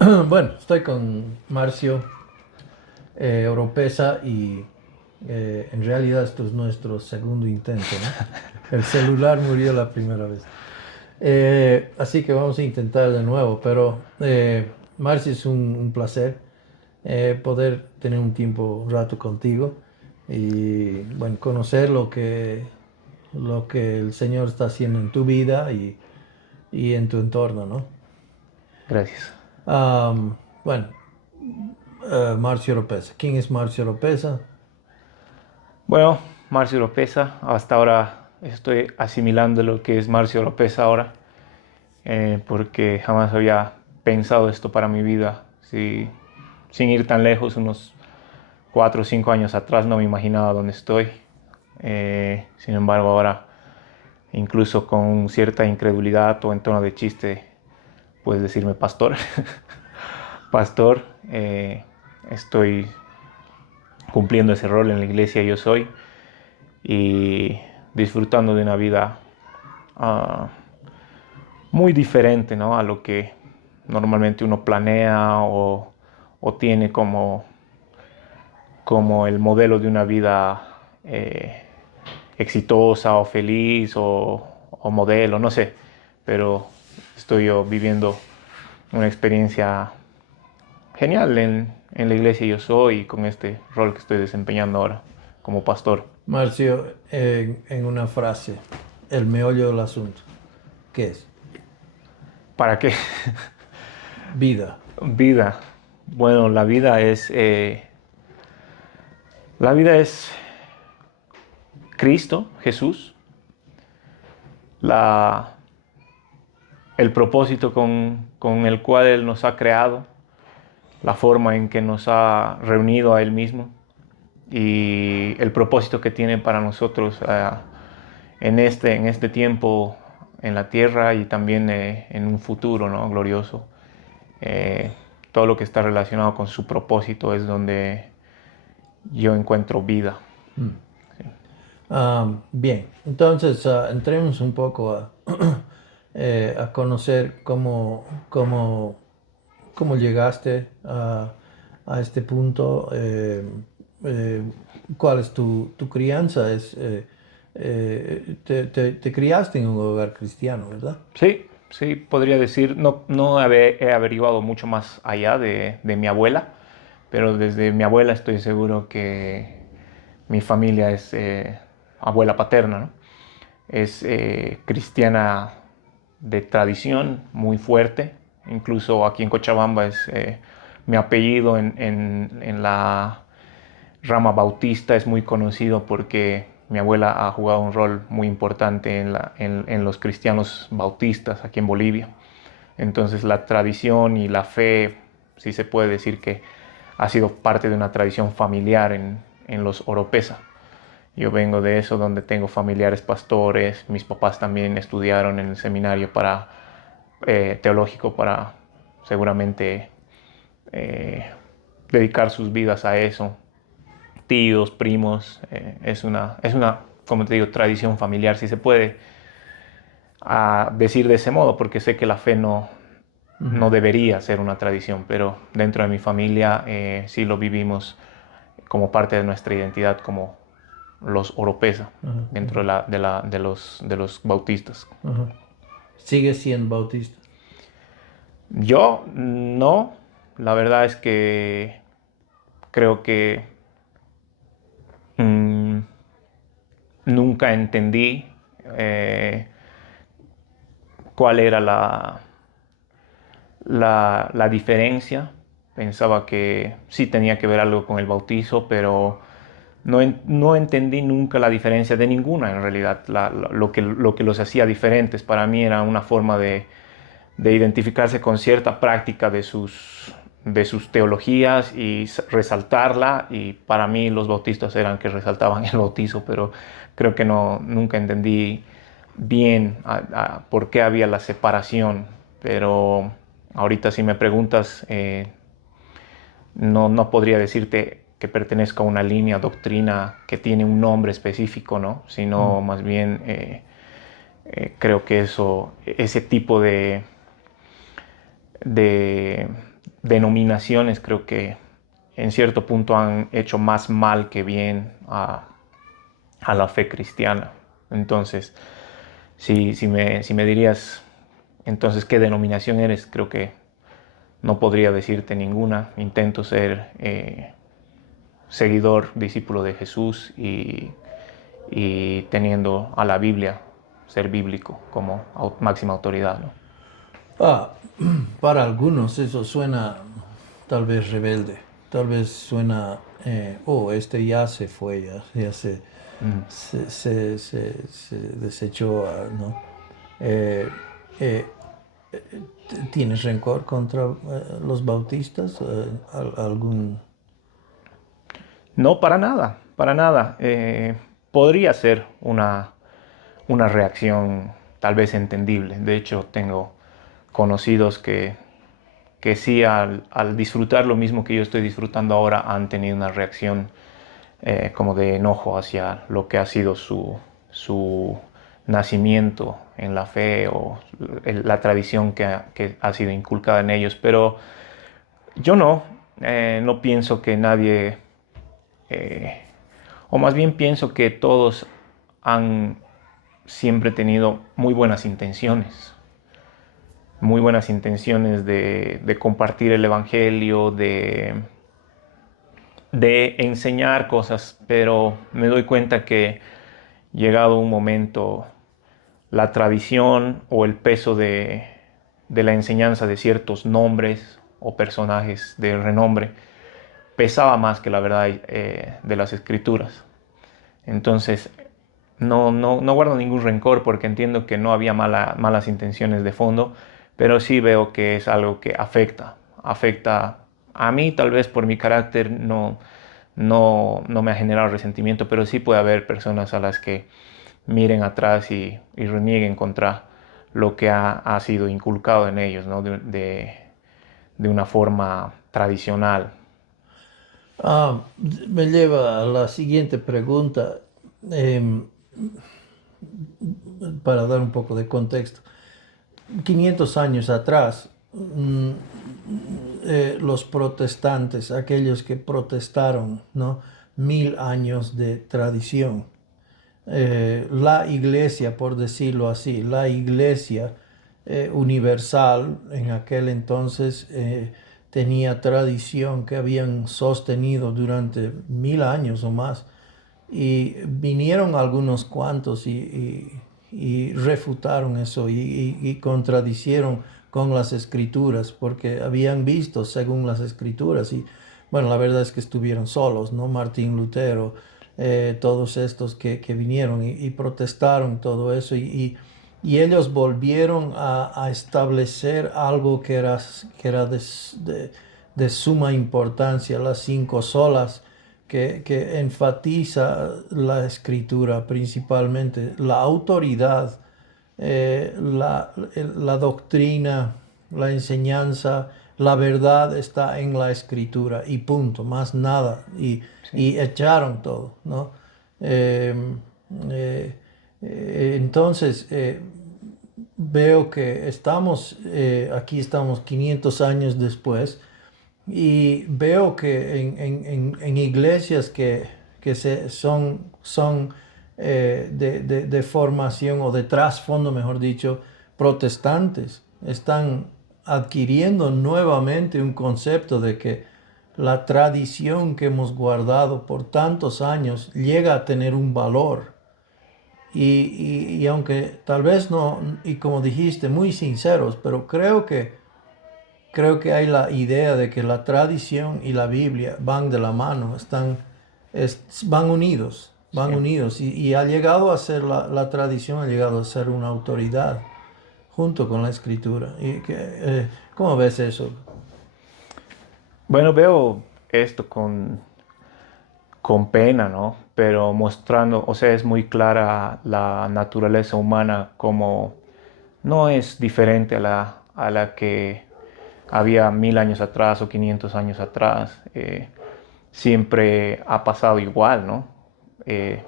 Bueno, estoy con Marcio Oropesa y en realidad esto es nuestro segundo intento, ¿no? El celular murió la primera vez. Así que vamos a intentar de nuevo, pero Marcio es un placer poder tener un tiempo, un rato contigo y bueno, conocer lo que el Señor está haciendo en tu vida y en tu entorno, ¿no? Gracias. Bueno, Marcio Oropesa. ¿Quién es Marcio Oropesa? Bueno, Marcio Lopeza, hasta ahora estoy asimilando lo que es Marcio Lopeza ahora, porque jamás había pensado esto para mi vida. Sí, sin ir tan lejos, unos 4 o 5 años atrás no me imaginaba dónde estoy. Sin embargo, ahora, incluso con cierta incredulidad o en tono de chiste, puedes decirme pastor. Pastor, estoy cumpliendo ese rol en la iglesia yo soy y disfrutando de una vida uh, muy diferente, ¿no? A lo que normalmente uno planea o tiene como el modelo de una vida eh, exitosa o feliz o modelo, no sé, pero estoy yo viviendo una experiencia genial en la iglesia yo soy y con este rol que estoy desempeñando ahora como pastor. Marcio, en una frase, el meollo del asunto. ¿Qué es? ¿Para qué? Vida. Vida. Bueno, la vida es Cristo, Jesús, la, el propósito con el cual Él nos ha creado, la forma en que nos ha reunido a Él mismo y el propósito que tiene para nosotros en este tiempo en la tierra y también en un futuro, ¿no? Glorioso. Eh, Todo lo que está relacionado con su propósito es donde yo encuentro vida. Mm. Bien, entonces entremos un poco a conocer cómo llegaste a este punto. Eh, ¿Cuál es tu crianza? Te criaste en un hogar cristiano, ¿verdad? Sí, sí, podría decir, no he averiguado mucho más allá de mi abuela, pero desde mi abuela estoy seguro que mi familia es abuela paterna, ¿no? Es cristiana de tradición muy fuerte, incluso aquí en Cochabamba es mi apellido en la rama bautista es muy conocido porque mi abuela ha jugado un rol muy importante en los cristianos bautistas aquí en Bolivia. Entonces la tradición y la fe, sí se puede decir que ha sido parte de una tradición familiar en los Oropesa. Yo vengo de eso, donde tengo familiares pastores, mis papás también estudiaron en el seminario teológico para seguramente eh, dedicar sus vidas a eso. Tíos, primos, es una, como te digo, tradición familiar, si se puede decir de ese modo, porque sé que la fe no Ujú. debería ser una tradición, pero dentro de mi familia sí lo vivimos como parte de nuestra identidad como los Oropesa, Ajá, dentro ajá, de los bautistas. ajá. Sigue siendo bautista. Yo no, la verdad es que creo que mm, nunca entendí eh, cuál era la diferencia. Pensaba que sí tenía que ver algo con el bautizo, pero no entendí nunca la diferencia de ninguna en realidad. Lo que los hacía diferentes para mí era una forma de identificarse con cierta práctica de sus teologías y resaltarla. Y para mí los bautistas eran que resaltaban el bautizo, pero creo que nunca entendí bien por qué había la separación. Pero ahorita si me preguntas, no podría decirte que pertenezca a una línea, doctrina que tiene un nombre específico, ¿no? Mm. Sino más bien creo que ese tipo de denominaciones creo que en cierto punto han hecho más mal que bien a la fe cristiana. Entonces, si me dirías, entonces, ¿qué denominación eres? Creo que no podría decirte ninguna. Intento ser seguidor, discípulo de Jesús y teniendo a la Biblia, ser bíblico como máxima autoridad, ¿no? Ah, para algunos eso suena tal vez rebelde, tal vez suena, oh, este ya se fue, ya Mm. se desechó, ¿no? Eh, eh, ¿Tienes rencor contra los bautistas? ¿Algún... No, para nada, para nada. Podría ser una reacción tal vez entendible. De hecho, tengo conocidos que sí, al disfrutar lo mismo que yo estoy disfrutando ahora, han tenido una reacción como de enojo hacia lo que ha sido su nacimiento en la fe o la tradición que ha sido inculcada en ellos. Pero yo no pienso que nadie, eh, o más bien pienso que todos han siempre tenido muy buenas intenciones de compartir el Evangelio, de enseñar cosas, pero me doy cuenta que llegado un momento, la tradición o el peso de la enseñanza de ciertos nombres o personajes de renombre pesaba más que la verdad de las escrituras. Entonces, no guardo ningún rencor porque entiendo que no había malas intenciones de fondo, pero sí veo que es algo que afecta a mí, tal vez por mi carácter no me ha generado resentimiento, pero sí puede haber personas a las que miren atrás y renieguen contra lo que ha sido inculcado en ellos, ¿no? De una forma tradicional. Ah, me lleva a la siguiente pregunta, em, para dar un poco de contexto. 500 años atrás, los protestantes, aquellos que protestaron, ¿no? 1000 años de tradición. La iglesia, por decirlo así, la iglesia universal en aquel entonces tenía tradición que habían sostenido durante 1000 años o más. Y vinieron algunos cuantos y refutaron eso y contradicieron con las escrituras, porque habían visto según las escrituras. Y bueno, la verdad es que estuvieron solos, ¿no? Martín Lutero, todos estos que vinieron y protestaron todo eso. Y ellos volvieron a establecer algo que era de suma importancia, las cinco solas que enfatiza la escritura principalmente, la autoridad, la doctrina, la enseñanza, la verdad está en la escritura y punto, más nada. Sí. Y echaron todo, ¿no? Eh, eh, entonces, veo que aquí estamos 500 años después y veo que en iglesias son de formación o de trasfondo, mejor dicho, protestantes, están adquiriendo nuevamente un concepto de que la tradición que hemos guardado por tantos años llega a tener un valor. Y aunque tal vez no, y como dijiste, muy sinceros, pero creo que hay la idea de que la tradición y la Biblia van de la mano, van Sí. unidos y ha llegado a ser la tradición, ha llegado a ser una autoridad junto con la escritura. ¿Cómo ves eso? Bueno, veo esto con pena, ¿no? Pero mostrando, o sea, es muy clara la naturaleza humana como no es diferente a la que había 1000 años atrás o 500 años atrás. Siempre ha pasado igual, ¿no? Eh,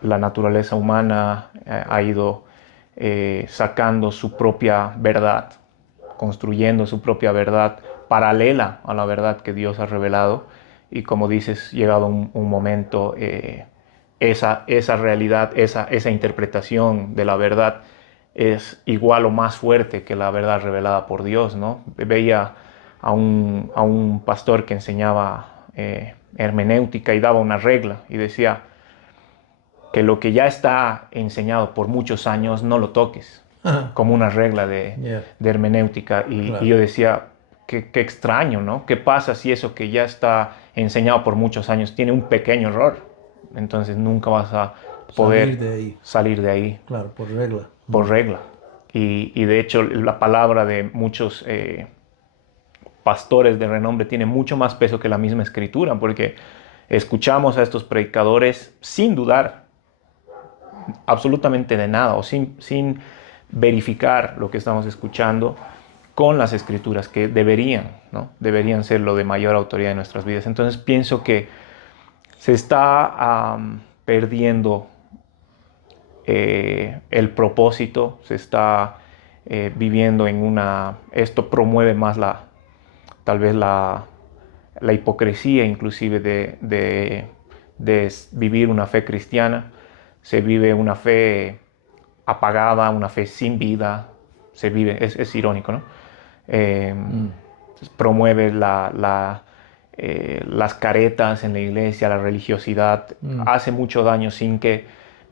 la naturaleza humana ha ido sacando su propia verdad, construyendo su propia verdad paralela a la verdad que Dios ha revelado. Y como dices, llegado un momento, esa realidad, esa interpretación de la verdad es igual o más fuerte que la verdad revelada por Dios, ¿no? Veía a un pastor que enseñaba hermenéutica y daba una regla y decía que lo que ya está enseñado por muchos años no lo toques, Ajá. como una regla Yeah, de hermenéutica. Y claro. yo decía, qué extraño, ¿no? ¿Qué pasa si eso que ya está enseñado por muchos años tiene un pequeño error? Entonces nunca vas a Salir poder de ahí, salir de ahí claro, por regla. por regla. Y de hecho la palabra de muchos pastores de renombre tiene mucho más peso que la misma escritura, porque escuchamos a estos predicadores sin dudar absolutamente de nada o sin verificar lo que estamos escuchando con las escrituras que deberían, ¿no? Deberían ser lo de mayor autoridad en nuestras vidas. Entonces pienso que se está perdiendo el propósito, se está viviendo en una... Esto promueve más tal vez la hipocresía inclusive de vivir una fe cristiana. Se vive una fe apagada, una fe sin vida. Se vive, es irónico, ¿no? Eh, Mm, Promueve las caretas en la iglesia, la religiosidad. mm, Hace mucho daño sin que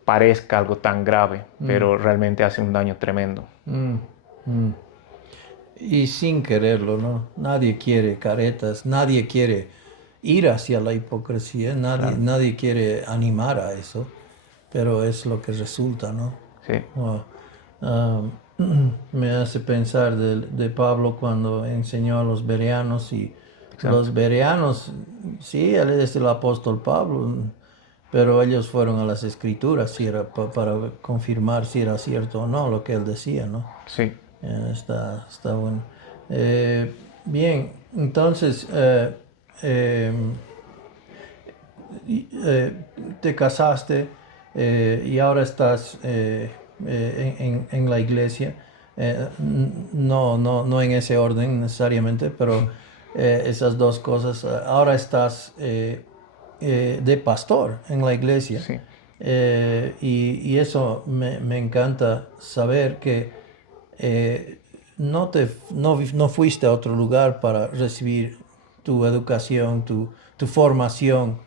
parezca algo tan grave, mm, pero realmente hace un daño tremendo. mm, mm. Y sin quererlo, ¿no? Nadie quiere caretas, nadie quiere ir hacia la hipocresía, Claro, nadie quiere animar a eso, pero es lo que resulta, ¿no? sí, Wow. Ah, me hace pensar de Pablo cuando enseñó a los bereanos y exacto. los bereanos, sí, él es el apóstol Pablo, pero ellos fueron a las escrituras si era para confirmar si era cierto o no lo que él decía, ¿no? Sí, Está bueno. Bien, entonces eh, eh, te casaste y ahora estás en la iglesia. No en ese orden necesariamente, pero esas dos cosas. Ahora estás de pastor en la iglesia. sí, Y eso me encanta saber que no fuiste a otro lugar para recibir tu educación, tu formación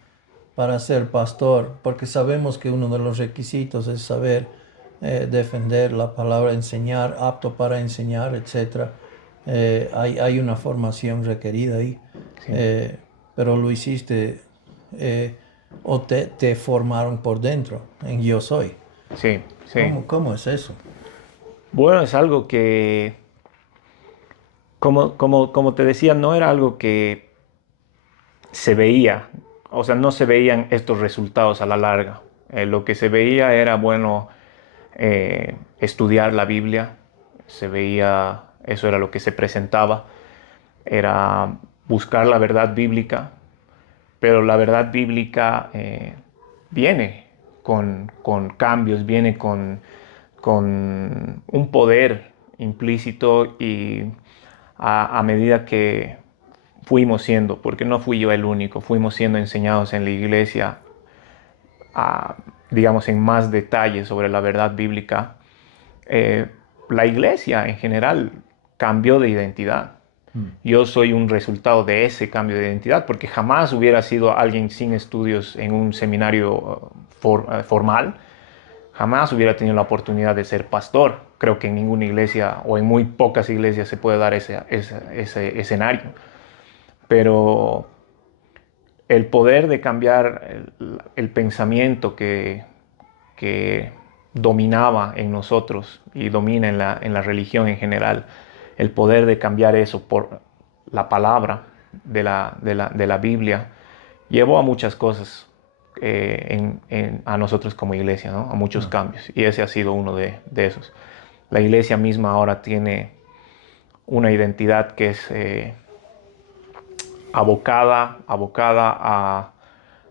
para ser pastor, porque sabemos que uno de los requisitos es saber defender la palabra, enseñar, apto para enseñar, etcétera. Hay una formación requerida ahí, sí, eh, pero lo hiciste eh, o te formaron por dentro en Yo Soy. sí, sí. Cómo es eso? Bueno, es algo que, como te decía, no era algo que se veía, o sea, no se veían estos resultados a la larga. Lo que se veía era, bueno, estudiar la Biblia, se veía, eso era lo que se presentaba, era buscar la verdad bíblica, pero la verdad bíblica viene con cambios, viene con un poder implícito y a medida que fuimos siendo, porque no fui yo el único, fuimos siendo enseñados en la iglesia, a, digamos, en más detalle sobre la verdad bíblica, eh, la iglesia en general cambió de identidad. Mm. Yo soy un resultado de ese cambio de identidad, porque jamás hubiera sido alguien sin estudios en un seminario formal, jamás hubiera tenido la oportunidad de ser pastor. Creo que en ninguna iglesia o en muy pocas iglesias se puede dar ese escenario. Pero el poder de cambiar el pensamiento que dominaba en nosotros y domina en la religión en general, el poder de cambiar eso por la palabra de la Biblia, llevó a muchas cosas a nosotros como iglesia, ¿no? A muchos Ah, cambios. Y ese ha sido uno de esos. La iglesia misma ahora tiene una identidad que es abocada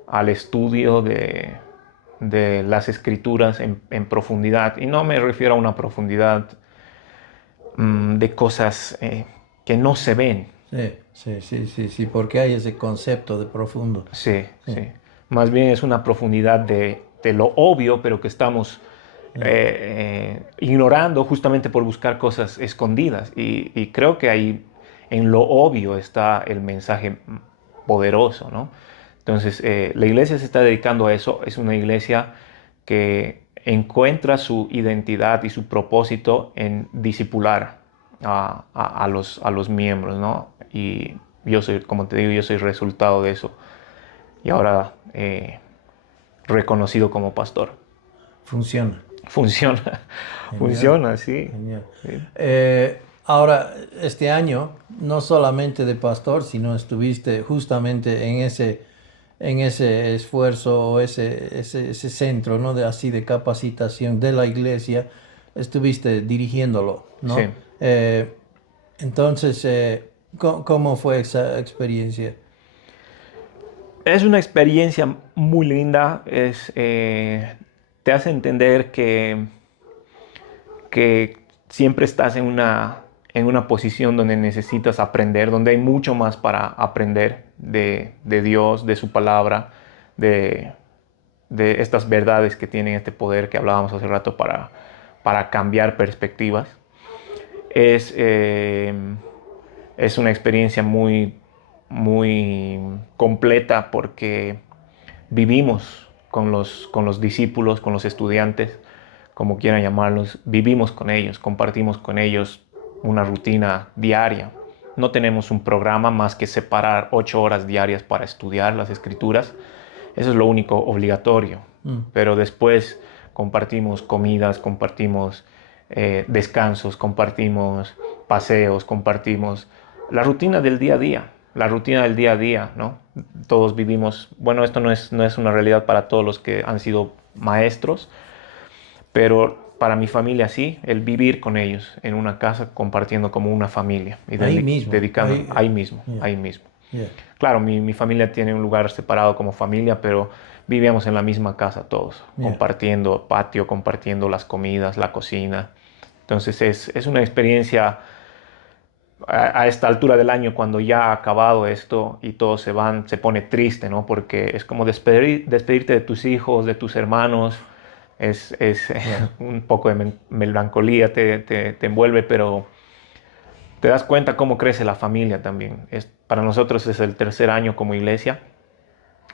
al estudio de las escrituras en profundidad. Y no me refiero a una profundidad de cosas que no se ven, Sí, porque hay ese concepto de profundo. Sí, Sí, sí. Más bien es una profundidad de lo obvio, pero que estamos sí. ignorando justamente por buscar cosas escondidas. Y creo que ahí en lo obvio está el mensaje poderoso, ¿no? Entonces, la iglesia se está dedicando a eso. Es una iglesia que encuentra su identidad y su propósito en discipular a los miembros, ¿no? Y yo soy, como te digo, yo soy resultado de eso. Y ahora reconocido como pastor. Funciona. Funciona, Genial, funciona, sí. genial. Sí, Ahora, este año, no solamente de pastor, sino estuviste justamente en ese esfuerzo o ese centro, ¿no? De así de capacitación de la iglesia, estuviste dirigiéndolo, sí. ¿no? Entonces, ¿cómo fue esa experiencia? Es una experiencia muy linda. Te hace entender que siempre estás en una posición donde necesitas aprender, donde hay mucho más para aprender de Dios, de su palabra, de, de estas verdades que tienen este poder que hablábamos hace rato para cambiar perspectivas. Es, eh, es una experiencia muy completa porque vivimos con los discípulos, con los estudiantes, como quieran llamarlos, vivimos con ellos, compartimos con ellos una rutina diaria. No tenemos un programa más que separar 8 horas diarias para estudiar las escrituras. Eso es lo único obligatorio. Mm. Pero después compartimos comidas, compartimos descansos, compartimos paseos, compartimos la rutina del día a día, la rutina del día a día, ¿no? Todos vivimos, bueno, esto no es una realidad para todos los que han sido maestros, pero para mi familia sí, el vivir con ellos en una casa compartiendo como una familia y Ahí mismo, dedicando ya, ahí mismo. ya, Claro, mi familia tiene un lugar separado como familia, pero vivíamos en la misma casa todos, ya. compartiendo patio, compartiendo las comidas, la cocina. Entonces es una experiencia a esta altura del año, cuando ya ha acabado esto y todos se van, se pone triste, ¿no? Porque es como despedirte de tus hijos, de tus hermanos. Es Claro. un poco de melancolía te envuelve, pero te das cuenta cómo crece la familia también. Para nosotros es el tercer año como iglesia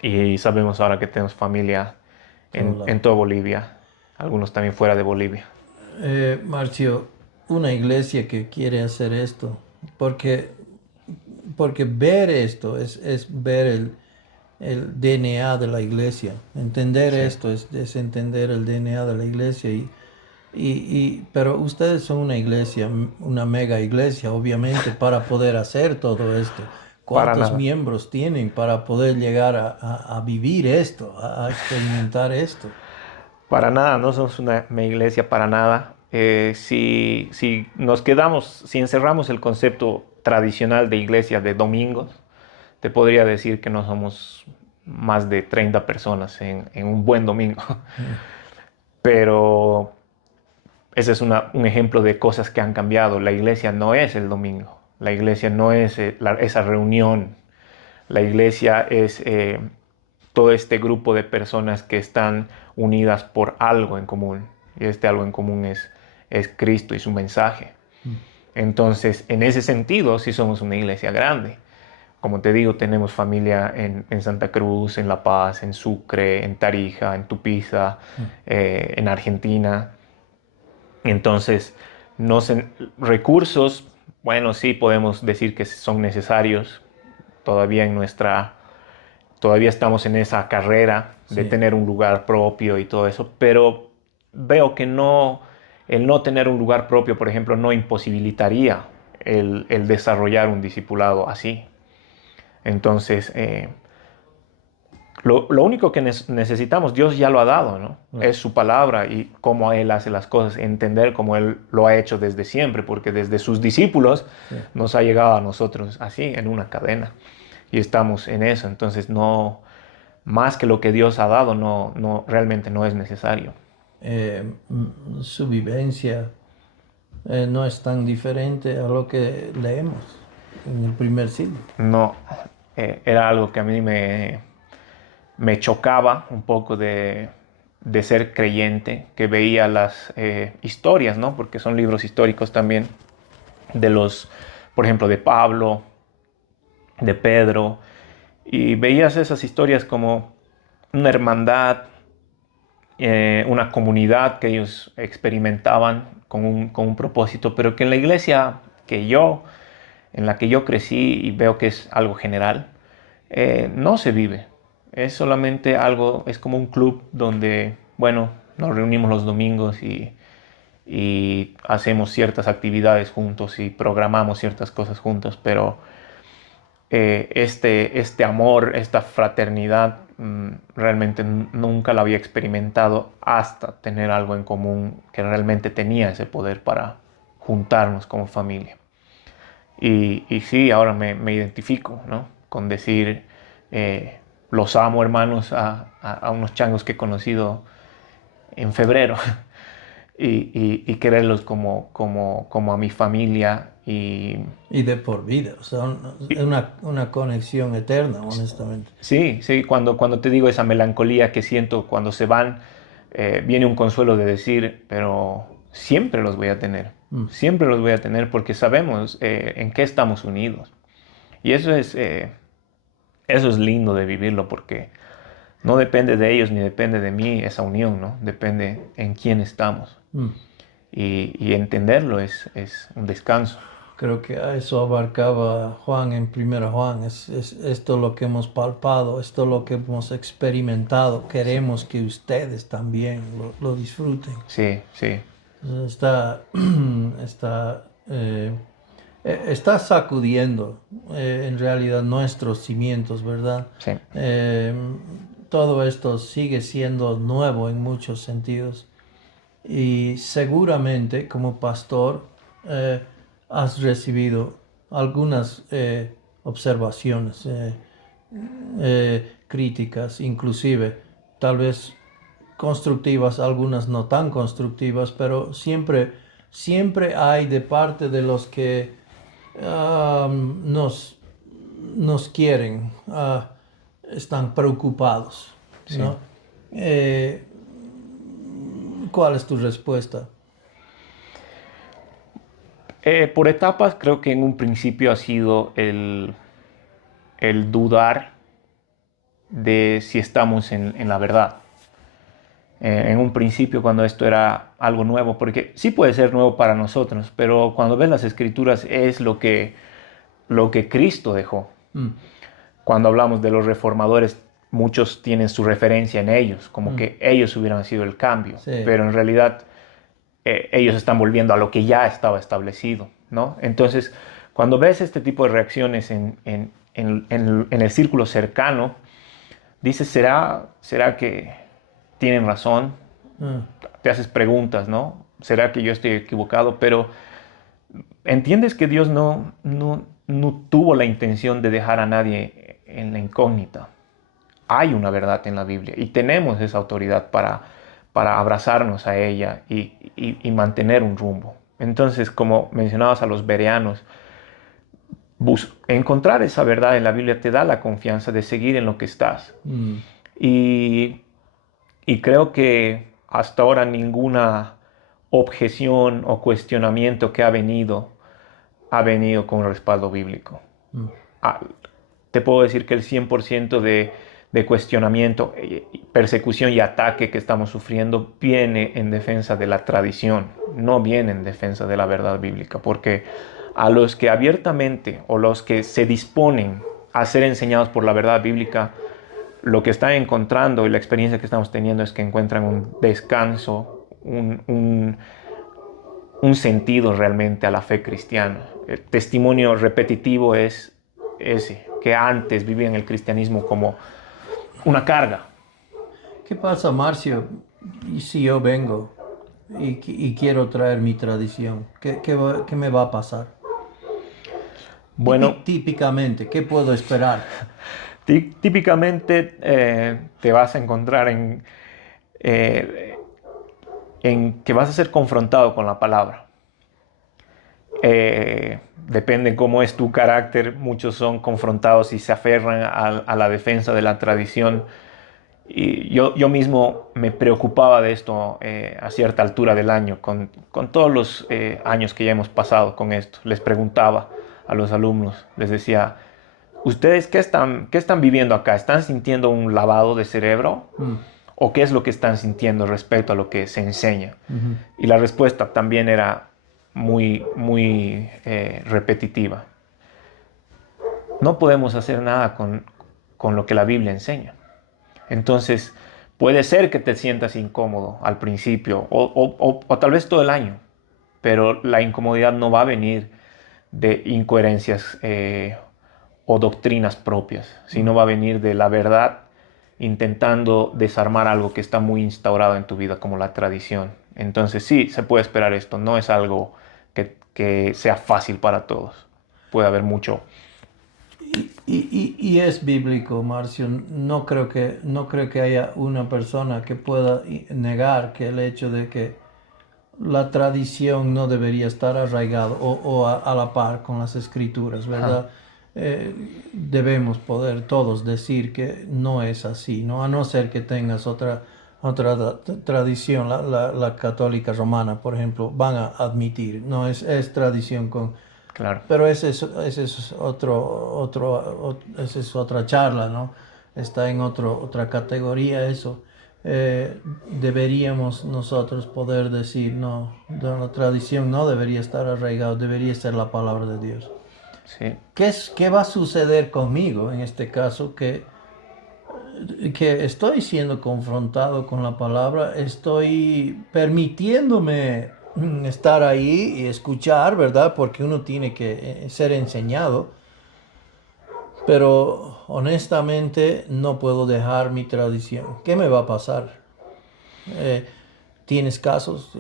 y sabemos ahora que tenemos familia Todo en lado. toda Bolivia, algunos también fuera de Bolivia. Marcio, una iglesia que quiere hacer esto, porque, porque ver esto es ver el DNA de la iglesia. Entender Sí. esto es entender el DNA de la iglesia. Pero ustedes son una iglesia, una mega iglesia, obviamente, para poder hacer todo esto. Para ¿Cuántos nada. miembros tienen para poder llegar a vivir esto, a experimentar esto? Para nada, no somos una iglesia para nada. Si nos quedamos, si encerramos el concepto tradicional de iglesia de domingos, te podría decir que no somos más de 30 personas en un buen domingo. Mm. Pero ese es un ejemplo de cosas que han cambiado. La iglesia no es el domingo. La iglesia no es esa reunión. La iglesia es todo este grupo de personas que están unidas por algo en común. Y este algo en común es Cristo y su mensaje. Mm. Entonces, en ese sentido, sí somos una iglesia grande. Como te digo, tenemos familia en Santa Cruz, en La Paz, en Sucre, en Tarija, en Tupiza, Mm. en Argentina. Entonces, no sé, recursos, bueno, sí podemos decir que son necesarios todavía todavía estamos en esa carrera de Sí. tener un lugar propio y todo eso, pero veo que el no tener un lugar propio, por ejemplo, no imposibilitaría el desarrollar un discipulado así. Entonces, lo único que necesitamos, Dios ya lo ha dado, ¿no? Es Claro. su palabra y cómo Él hace las cosas, entender cómo Él lo ha hecho desde siempre, porque desde sus discípulos Sí. nos ha llegado a nosotros así, en una cadena. Y estamos en eso, entonces no, más que lo que Dios ha dado, realmente no es necesario. Su vivencia no es tan diferente a lo que leemos. en el primer siglo. No, era algo que a mí me chocaba un poco de ser creyente, que veía las historias, ¿no? Porque son libros históricos también, de los, por ejemplo, de Pablo, de Pedro, y veías esas historias como una hermandad, una comunidad que ellos experimentaban con un propósito, pero que en la iglesia en la que yo crecí y veo que es algo general, no se vive. Es solamente algo, es como un club donde, bueno, nos reunimos los domingos y hacemos ciertas actividades juntos y programamos ciertas cosas juntos, pero este amor, esta fraternidad, realmente nunca la había experimentado hasta tener algo en común que realmente tenía ese poder para juntarnos como familia. Y sí, ahora me identifico, ¿no? Con decir, los amo, hermanos, a unos changos que he conocido en febrero y quererlos como a mi familia. Y de por vida, o sea, es Y una conexión eterna, honestamente. sí, sí, cuando te digo esa melancolía que siento cuando se van, viene un consuelo de decir, pero siempre los voy a tener, Mm. siempre los voy a tener porque sabemos en qué estamos unidos. Y eso es lindo de vivirlo porque no depende de ellos ni depende de mí esa unión, ¿no? Depende en quién estamos. Mm. Y entenderlo es un descanso. Creo que a eso abarcaba Juan en Primera Juan. Es esto lo que hemos palpado, esto lo que hemos experimentado. Sí, Queremos que ustedes también lo disfruten. sí, sí, Está, está, está sacudiendo en realidad nuestros cimientos, ¿verdad? sí. Eh, Todo esto sigue siendo nuevo en muchos sentidos y seguramente como pastor eh, has recibido algunas observaciones, críticas, inclusive tal vez constructivas, algunas no tan constructivas, pero siempre hay de parte de los que nos quieren, están preocupados, Sí. ¿no? Eh, ¿Cuál es tu respuesta? Por etapas creo que en un principio ha sido el dudar de si estamos en la verdad. En un principio cuando esto era algo nuevo, porque sí puede ser nuevo para nosotros, pero cuando ves las escrituras es lo que Cristo dejó. Mm, Cuando hablamos de los reformadores, muchos tienen su referencia en ellos, como mm, que ellos hubieran sido el cambio, sí. pero en realidad ellos están volviendo a lo que ya estaba establecido, ¿no? Entonces, cuando ves este tipo de reacciones en el círculo cercano, dices, será que tienen razón? Mm, Te haces preguntas, ¿no? ¿Será que yo estoy equivocado? Pero entiendes que Dios no tuvo la intención de dejar a nadie en la incógnita. Hay una verdad en la Biblia y tenemos esa autoridad para abrazarnos a ella y mantener un rumbo. Entonces, como mencionabas a los bereanos, encontrar esa verdad en la Biblia te da la confianza de seguir en lo que estás. mm. Y, y creo que hasta ahora ninguna objeción o cuestionamiento que ha venido con respaldo bíblico. Mm. Ah, te puedo decir que el 100% de cuestionamiento, persecución y ataque que estamos sufriendo viene en defensa de la tradición, no viene en defensa de la verdad bíblica, porque a los que abiertamente o los que se disponen a ser enseñados por la verdad bíblica, lo que están encontrando y la experiencia que estamos teniendo es que encuentran un descanso, un sentido realmente a la fe cristiana. El testimonio repetitivo es ese, que antes vivían el cristianismo como una carga. ¿Qué pasa, Marcio? ¿Y si yo vengo y quiero traer mi tradición? ¿Qué me va a pasar? Bueno, Típicamente, ¿qué puedo esperar? típicamente te vas a encontrar eh, en que vas a ser confrontado con la palabra. Depende cómo es tu carácter, muchos son confrontados y se aferran a la defensa de la tradición. Y yo mismo me preocupaba de esto a cierta altura del año, con todos los años que ya hemos pasado con esto. Les preguntaba a los alumnos, les decía, ¿ustedes qué están viviendo acá? ¿Están sintiendo un lavado de cerebro? Mm, ¿O qué es lo que están sintiendo respecto a lo que se enseña? ujú. Y la respuesta también era muy repetitiva. No podemos hacer nada con lo que la Biblia enseña. Entonces, puede ser que te sientas incómodo al principio o tal vez todo el año, pero la incomodidad no va a venir de incoherencias o doctrinas propias, sino va a venir de la verdad intentando desarmar algo que está muy instaurado en tu vida, como la tradición. Entonces, sí, se puede esperar esto, no es algo que sea fácil para todos. Puede haber mucho. Y es bíblico, Marcio. No creo que haya una persona que pueda negar que el hecho de que la tradición no debería estar arraigado o a la par con las escrituras, Ajá, ¿verdad? Debemos poder todos decir que no es así, ¿no? A no ser que tengas otra tradición, la católica romana, por ejemplo, van a admitir, no es tradición con... claro. Pero ese es esa es otra charla, ¿no? Está en otra categoría eso. Deberíamos nosotros poder decir, no, la tradición no debería estar arraigada, debería ser la palabra de Dios. Sí. ¿Qué va a suceder conmigo en este caso? Que estoy siendo confrontado con la palabra, estoy permitiéndome estar ahí y escuchar, ¿verdad? Porque uno tiene que ser enseñado, pero honestamente no puedo dejar mi tradición. ¿Qué me va a pasar? Eh, Tienes casos,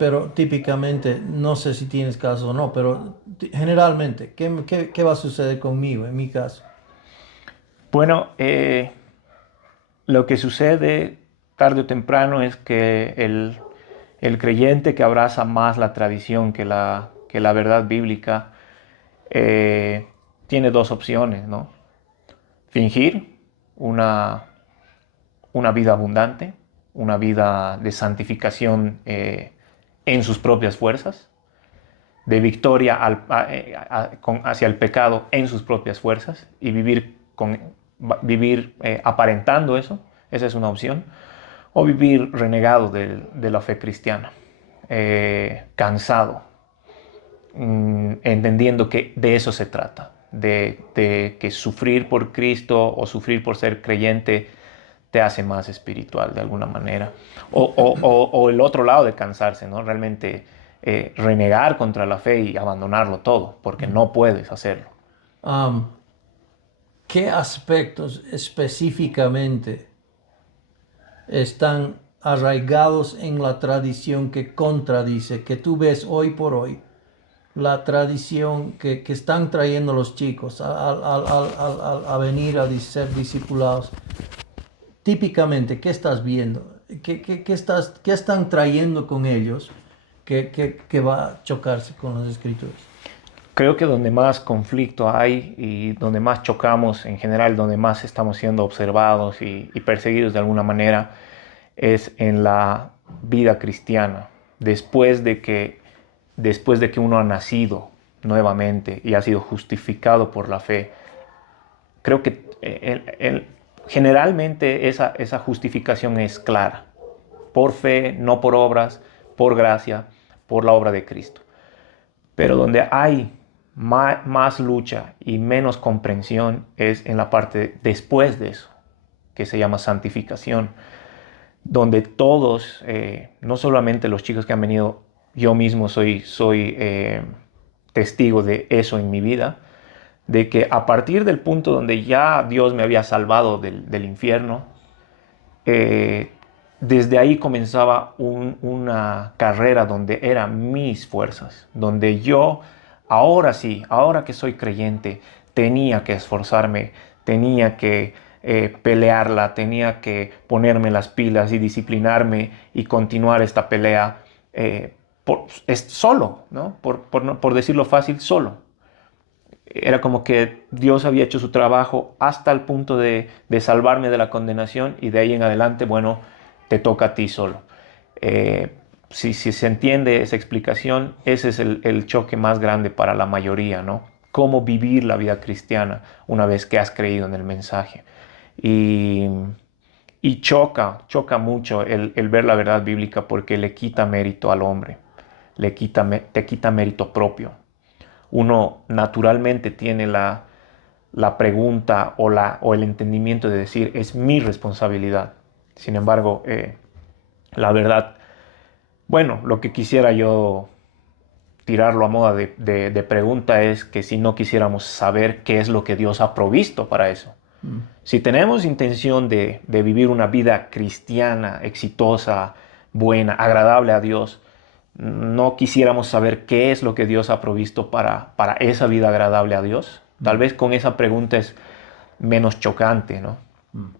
pero típicamente, no sé si tienes casos o no, pero generalmente, ¿qué va a suceder conmigo en mi caso? Bueno, lo que sucede tarde o temprano es que el creyente que abraza más la tradición que la verdad bíblica eh, tiene dos opciones, ¿no? Fingir una, una vida abundante, una vida de santificación en sus propias fuerzas, de victoria hacia el pecado en sus propias fuerzas y vivir aparentando eso. Esa es una opción. O vivir renegado de la fe cristiana, cansado, entendiendo que de eso se trata, de que sufrir por Cristo o sufrir por ser creyente te hace más espiritual de alguna manera. O el otro lado de cansarse, ¿no? Realmente renegar contra la fe y abandonarlo todo, porque no puedes hacerlo. Am, ¿Qué aspectos específicamente están arraigados en la tradición que contradice, que tú ves hoy por hoy, la tradición que están trayendo los chicos a venir a ser discipulados? Típicamente, ¿qué estás viendo? ¿Qué están trayendo con ellos que va a chocarse con las escrituras? Creo que donde más conflicto hay y donde más chocamos en general, donde más estamos siendo observados y perseguidos de alguna manera, es en la vida cristiana. Después de que uno ha nacido nuevamente y ha sido justificado por la fe, creo que generalmente esa justificación es clara, por fe, no por obras, por gracia, por la obra de Cristo. Pero donde hay más lucha y menos comprensión es en la parte después de eso, que se llama santificación, donde todos, no solamente los chicos que han venido, yo mismo soy testigo de eso en mi vida, de que a partir del punto donde ya Dios me había salvado del infierno, eh, desde ahí comenzaba una carrera donde eran mis fuerzas, donde yo, ahora sí, ahora que soy creyente, tenía que esforzarme, tenía que pelearla, tenía que ponerme las pilas y disciplinarme y continuar esta pelea es solo, ¿no? Por decirlo fácil, solo. Era como que Dios había hecho su trabajo hasta el punto de salvarme de la condenación y de ahí en adelante, bueno, te toca a ti solo. Si se entiende esa explicación, ese es el choque más grande para la mayoría, ¿no? Cómo vivir la vida cristiana una vez que has creído en el mensaje. Y, y choca mucho el ver la verdad bíblica porque le quita mérito al hombre, te quita mérito propio. Uno naturalmente tiene la pregunta o el entendimiento de decir, es mi responsabilidad. Sin embargo, la verdad, bueno, lo que quisiera yo tirarlo a moda de pregunta es que si no quisiéramos saber qué es lo que Dios ha provisto para eso. Si tenemos intención de vivir una vida cristiana, exitosa, buena, agradable a Dios, no quisiéramos saber qué es lo que Dios ha provisto para esa vida agradable a Dios. Tal vez con esa pregunta es menos chocante, ¿no?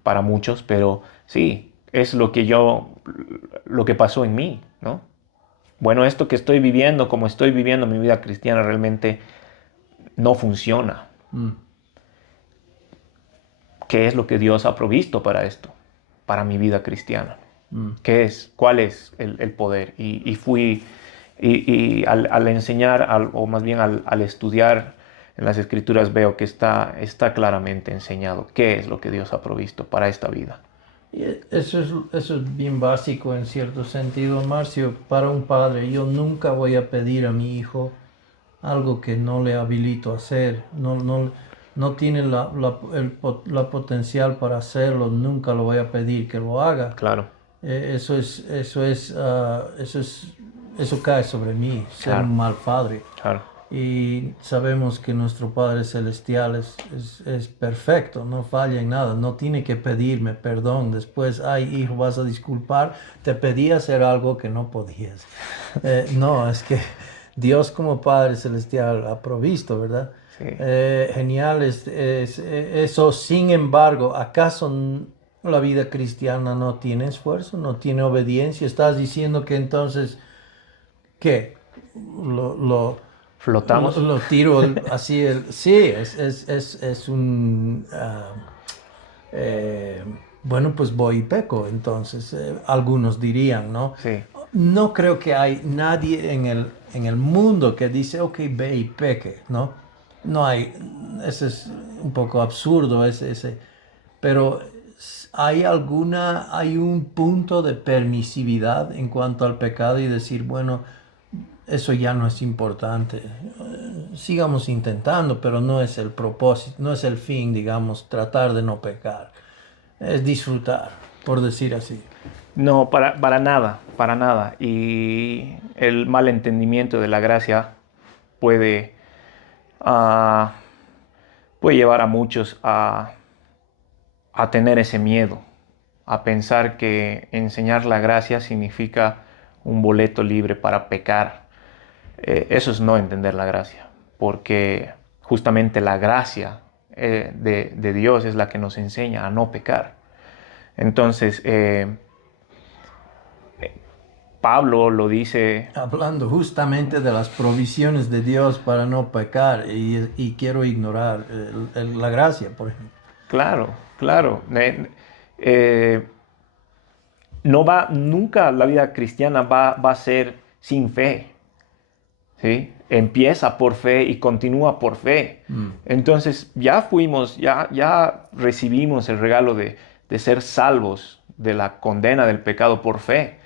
Para muchos, pero sí, es lo que pasó en mí, ¿no? Bueno, esto que estoy viviendo, como estoy viviendo mi vida cristiana, realmente no funciona. ¿Qué es lo que Dios ha provisto para esto? Para mi vida cristiana. ¿Qué es? ¿Cuál es el poder? Y al enseñar, o más bien al estudiar en las Escrituras, veo que está claramente enseñado qué es lo que Dios ha provisto para esta vida. Y eso es bien básico en cierto sentido, Marcio. Para un padre, yo nunca voy a pedir a mi hijo algo que no le habilito a hacer. No tiene la potencial para hacerlo, nunca lo voy a pedir que lo haga. Claro, Eso cae sobre mí, ser claro, un mal padre. claro. Y sabemos que nuestro Padre Celestial es perfecto, no falla en nada, no tiene que pedirme perdón. Después, ay, hijo, vas a disculpar, te pedí hacer algo que no podías. No, es que Dios como Padre Celestial ha provisto, ¿verdad? Sí. Genial eso. Sin embargo, ¿acaso la vida cristiana no tiene esfuerzo, no tiene obediencia? ¿Estás diciendo que entonces, qué? Lo, lo, Flotamos. lo tiro así, sí, es un... eh, bueno, pues voy y peco, entonces algunos dirían, ¿no? Sí, No creo que hay nadie en el mundo que dice, ok, ve y peque, ¿no? No hay, ese es un poco absurdo, pero hay un punto de permisividad en cuanto al pecado y decir, bueno, eso ya no es importante. Sigamos intentando, pero no es el propósito, no es el fin, digamos, tratar de no pecar. Es disfrutar, por decir así. no, para nada, para nada. Y el mal entendimiento de la gracia puede, ah, puede llevar a muchos a tener ese miedo, a pensar que enseñar la gracia significa un boleto libre para pecar. Eso es no entender la gracia, porque justamente la gracia de Dios es la que nos enseña a no pecar. Entonces, Pablo lo dice. Hablando justamente de las provisiones de Dios para no pecar y quiero ignorar la gracia, por ejemplo. Claro, claro. Eh, no va, nunca la vida cristiana va a ser sin fe, ¿sí? Empieza por fe y continúa por fe. Entonces ya recibimos el regalo de ser salvos de la condena del pecado por fe.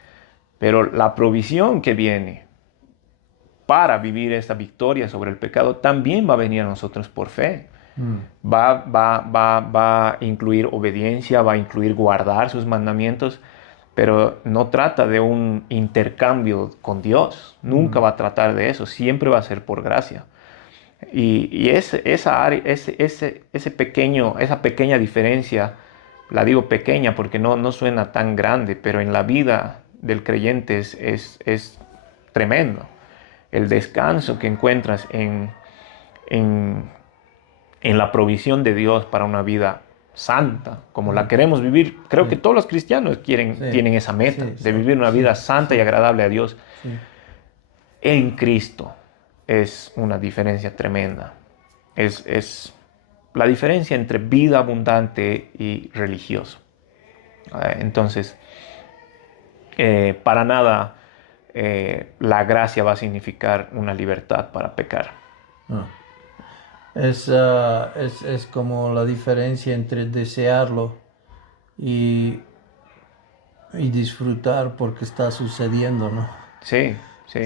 Pero la provisión que viene para vivir esta victoria sobre el pecado también va a venir a nosotros por fe. Va a incluir obediencia, va a incluir guardar sus mandamientos, pero no trata de un intercambio con Dios. Nunca va a tratar de eso, siempre va a ser por gracia. Y esa pequeña diferencia, la digo pequeña porque no suena tan grande, pero en la vida del creyente es tremendo. El descanso que encuentras en, en la provisión de Dios para una vida santa, como la queremos vivir. Creo que Sí, todos los cristianos sí, tienen esa meta sí, de vivir una vida sí, santa y sí, agradable a Dios. sí. en Cristo es una diferencia tremenda. Es la diferencia entre vida abundante y religioso. Entonces, para nada la gracia va a significar una libertad para pecar. Ah. Es como la diferencia entre desearlo y, y disfrutar porque está sucediendo, ¿no? Sí, sí,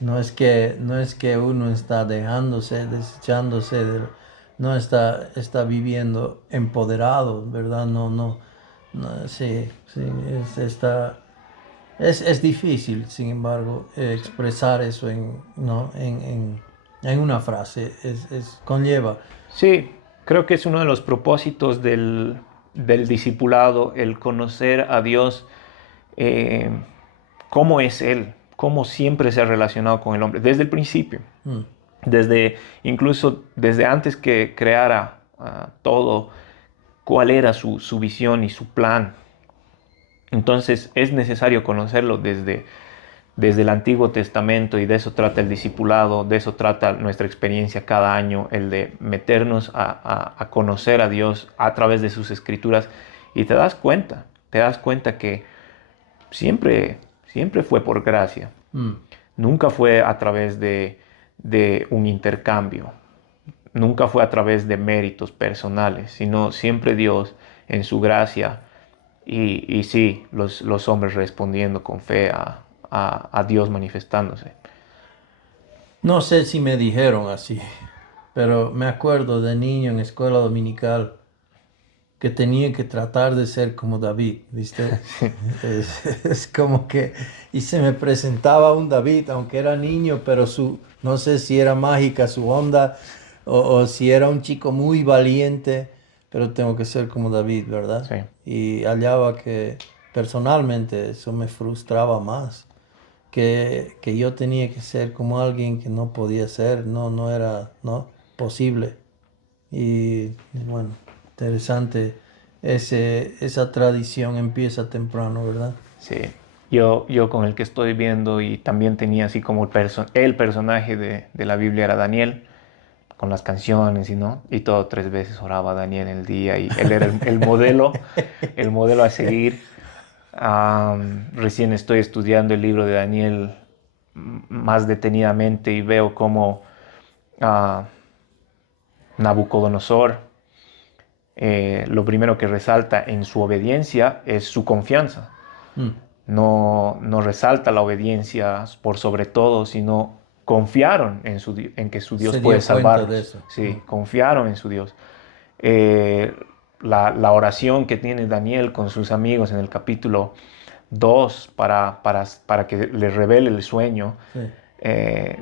No es que uno está dejándose, desechándose, no está viviendo empoderado, ¿verdad? Sí, sí, es difícil, sin embargo, sí. expresar eso ¿no? en una frase, conlleva. Sí, creo que es uno de los propósitos del discipulado, el conocer a Dios, eh, cómo es Él, cómo siempre se ha relacionado con el hombre, desde el principio, Mm, incluso desde antes que creara todo, cuál era su visión y su plan. Entonces es necesario conocerlo desde el Antiguo Testamento, y de eso trata el discipulado, de eso trata nuestra experiencia cada año, el de meternos a conocer a Dios a través de sus escrituras, y te das cuenta que siempre fue por gracia, mm. nunca fue a través de un intercambio, nunca fue a través de méritos personales, sino siempre Dios en su gracia, y sí, los hombres respondiendo con fe a Dios manifestándose. No sé si me dijeron así, pero me acuerdo de niño en escuela dominical que tenía que tratar de ser como David, ¿viste? Es como que, y se me presentaba un David, aunque era niño, pero no sé si era mágica su onda o si era un chico muy valiente, pero tengo que ser como David, ¿verdad? Sí, Y hallaba que personalmente eso me frustraba más, que yo tenía que ser como alguien que no podía ser, no era, ¿no? Posible. Y bueno, interesante. Esa tradición empieza temprano, ¿verdad? sí. Yo con el que estoy viendo, y también tenía así como el personaje de la Biblia era Daniel, con las canciones, y todo 3 veces oraba Daniel en el día, y él era el modelo a seguir. Recién estoy estudiando el libro de Daniel más detenidamente, y veo cómo ah, Nabucodonosor, lo primero que resalta en su obediencia es su confianza. Mm, No resalta la obediencia por sobre todo, sino confiaron en que su Dios Se puede dio cuenta de salvarlos. eso. Sí, confiaron en su Dios. Eh, la oración que tiene Daniel con sus amigos en el capítulo 2 para que le revele el sueño, Sí.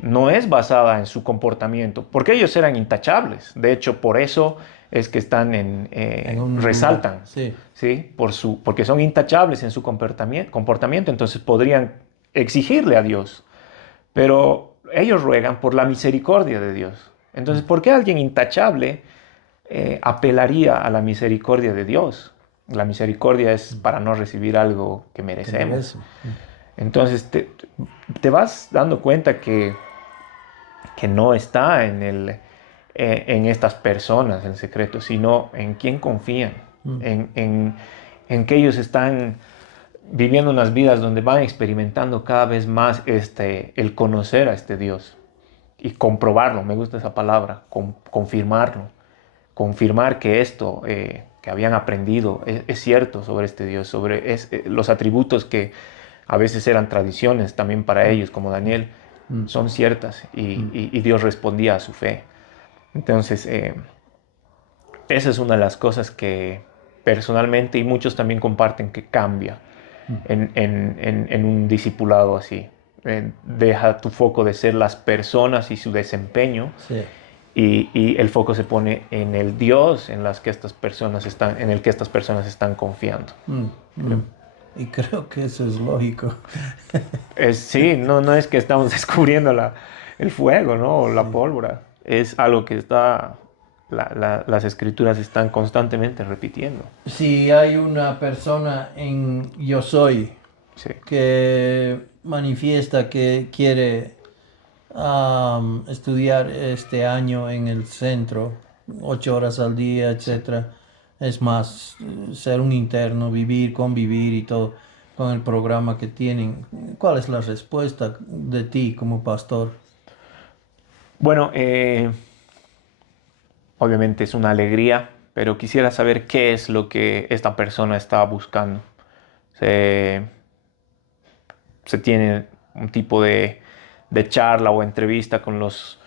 no es basada en su comportamiento, porque ellos eran intachables. De hecho, por eso es que En un lugar. resaltan, Sí. ¿sí? Porque son intachables en su comportamiento, entonces podrían exigirle a Dios, pero ellos ruegan por la misericordia de Dios. Entonces, Mm, ¿por qué alguien intachable apelaría a la misericordia de Dios? La misericordia es mm. para no recibir algo que Que merecemos. merece. Mm, Entonces te vas dando cuenta que no está en estas personas el secreto, sino en quién confían, mm, en que ellos están viviendo unas vidas donde van experimentando cada vez más el conocer a este Dios y comprobarlo. Me gusta esa palabra, confirmarlo, confirmar que esto que habían aprendido es cierto sobre este Dios, sobre los atributos que a veces eran tradiciones también para mm, ellos, como Daniel, mm, son ciertas, mm, y Dios respondía a su fe. Entonces, esa es una de las cosas que personalmente, y muchos también comparten, que cambia mm. en un discipulado así. Deja tu foco de ser las personas y su desempeño, Sí. y el foco se pone en el Dios en el que estas personas están confiando. Mm, Creo. mm. Y creo que eso es lógico. Sí, no es que estamos descubriendo el fuego, ¿no? O la Sí. pólvora. Es algo que las escrituras están constantemente repitiendo. Si hay una persona en Yo Soy Sí, que manifiesta que quiere estudiar este año en el centro, 8 horas al día, etcétera. Es más, ser un interno, vivir, convivir y todo con el programa que tienen. ¿Cuál es la respuesta de ti como pastor? Bueno, obviamente es una alegría, pero quisiera saber qué es lo que esta persona está buscando. Se, se tiene un tipo de charla o entrevista con los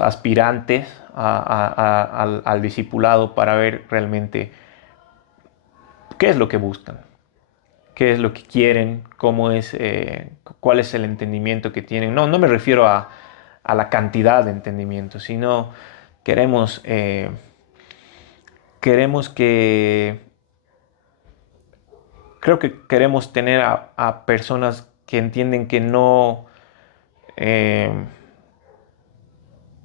aspirantes al discipulado para ver realmente qué es lo que buscan, qué es lo que quieren, cómo es, cuál es el entendimiento que tienen. No, no me refiero a la cantidad de entendimiento, sino queremos, queremos que, creo que queremos tener a personas que entienden que no, eh,